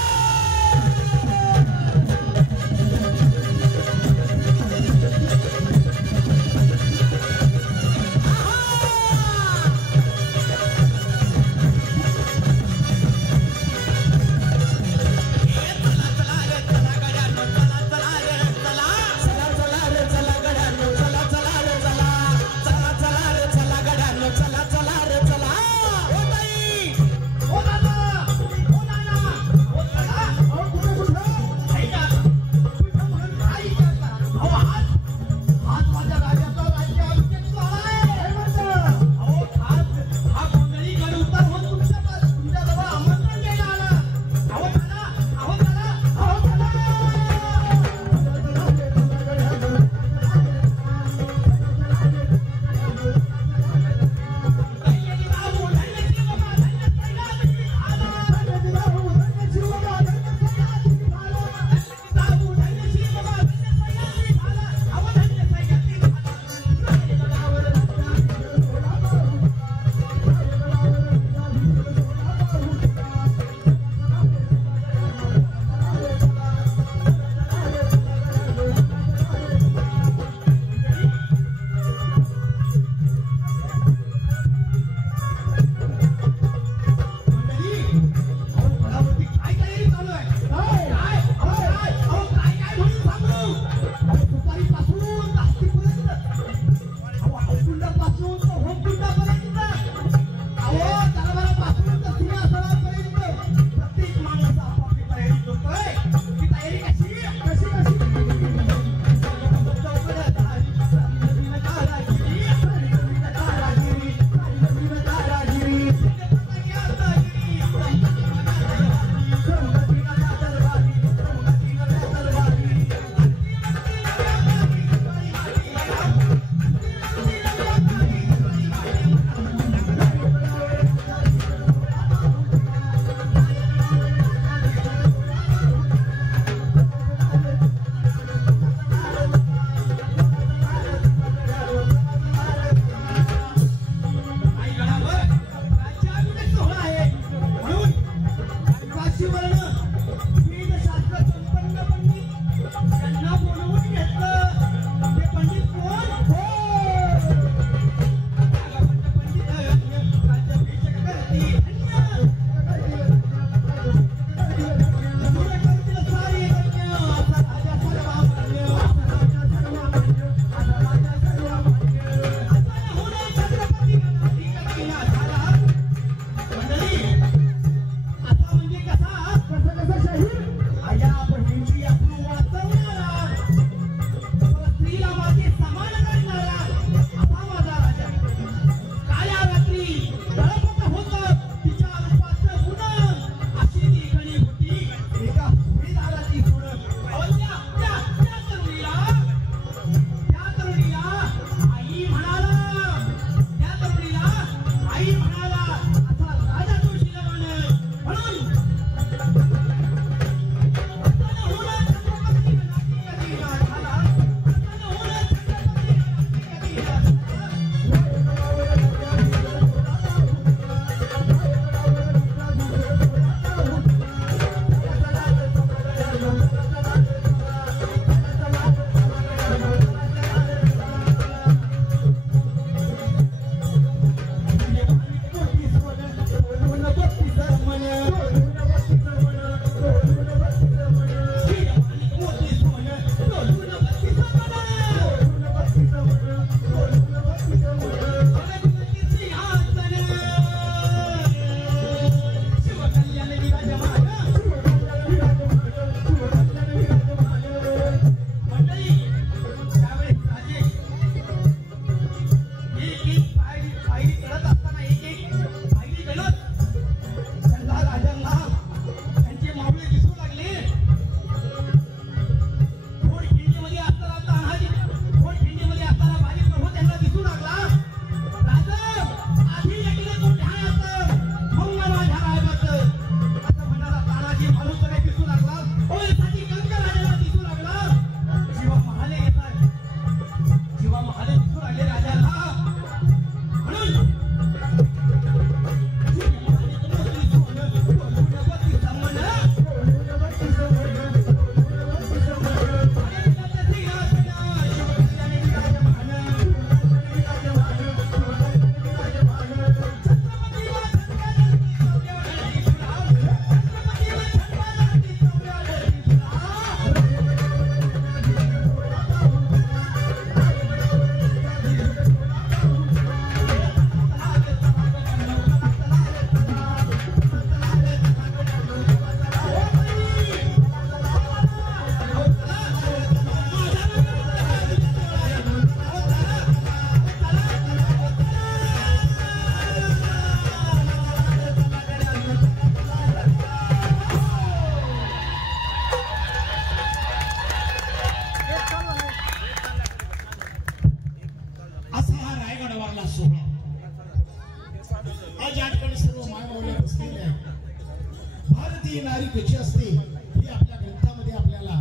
हाती येणारी कशी असते हे आपल्या ग्रंथामध्ये आपल्याला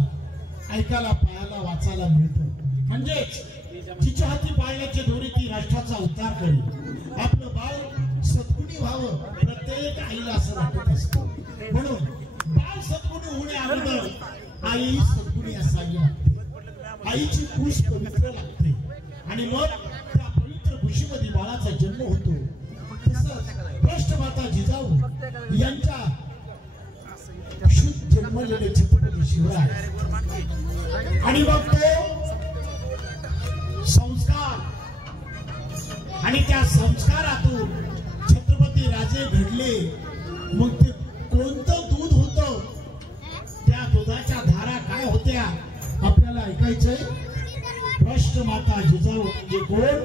ऐकायला पाहायला वाचायला मिळतं. म्हणजेच तिच्या हाती पाळण्याची दोरी ती राष्ट्राचा उद्धार करी. आपलं बाळ सद्गुणी व्हावं प्रत्येक आईला असं वाटत असतं. म्हणून बाळ सद्गुणी होणे अगोदर आई सद्गुणी असावी लागते. आईची कुश पवित्र लागते आणि मग त्या पवित्र कुशीमध्ये बाळाचा जन्म होतो. तसंच राष्ट्रमाता जिजाऊ यांच्या शुद्ध जन्मलेले छत्रपती शिवराय आणि मग तो संस्कार आणि त्या संस्कारातून छत्रपती राजे घडले. मग ते कोणतं दूध होतं, त्या दुधाच्या धारा काय होत्या आपल्याला ऐकायचंय. राष्ट्रमाता जिजाऊ म्हणजे कोण?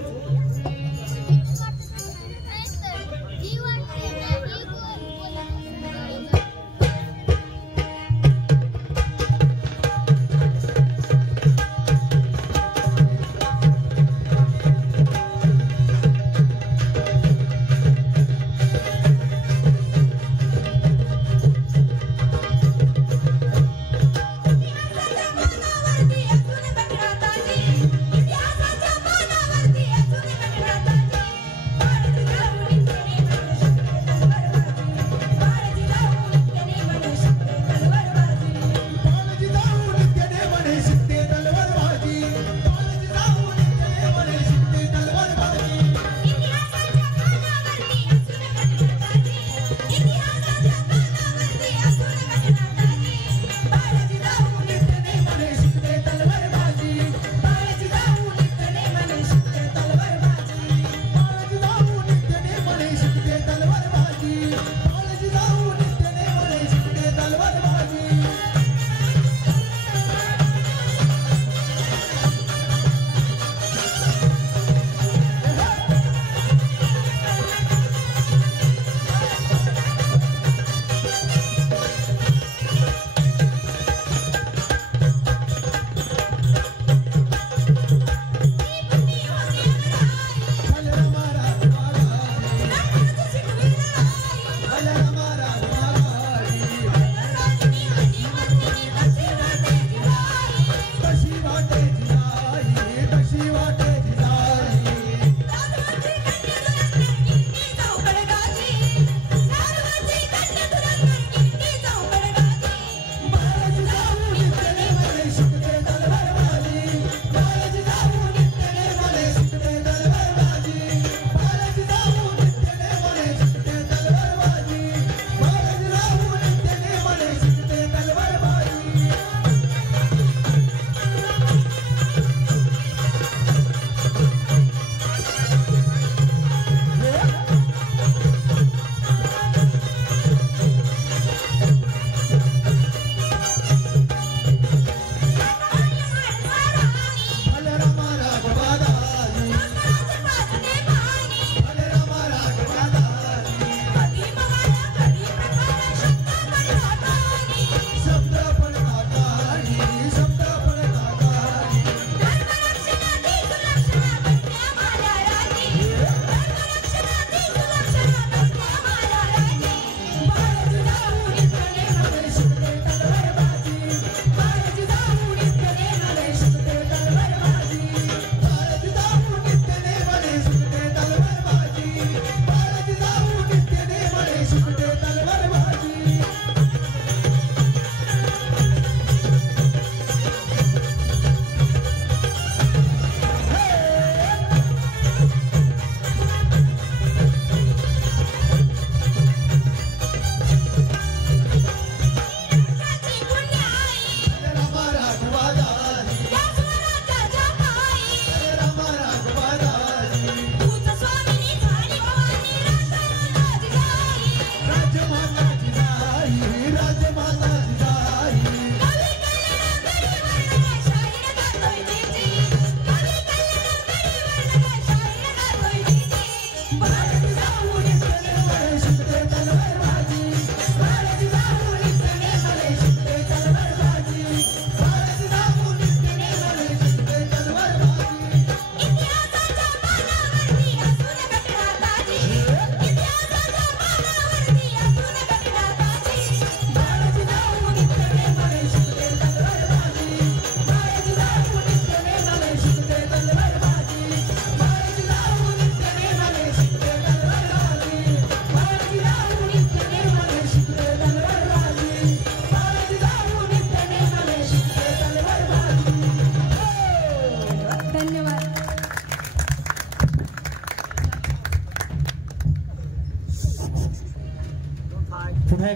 इतिहासाच्या पानावरती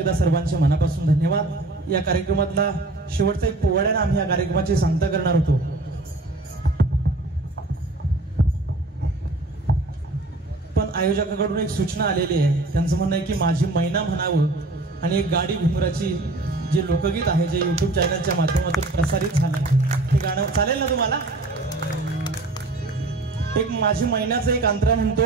एकदा सर्वांचे मनापासून धन्यवाद. या कार्यक्रमातला शेवटचा एक पोवाड्याने आम्ही या कार्यक्रमाची सांगता करणार होतो. पण आयोजकाकडून एक सूचना आलेली आहे. त्यांचं म्हणणं आहे की माझी मैना म्हणावं आणि एक गाडी घुंगराची जे लोकगीत आहे जे युट्यूब चॅनलच्या माध्यमातून प्रसारित झालं ते गाणं चालेल ना तुम्हाला? एक माझी मैनाचं एक अंतरा म्हणतो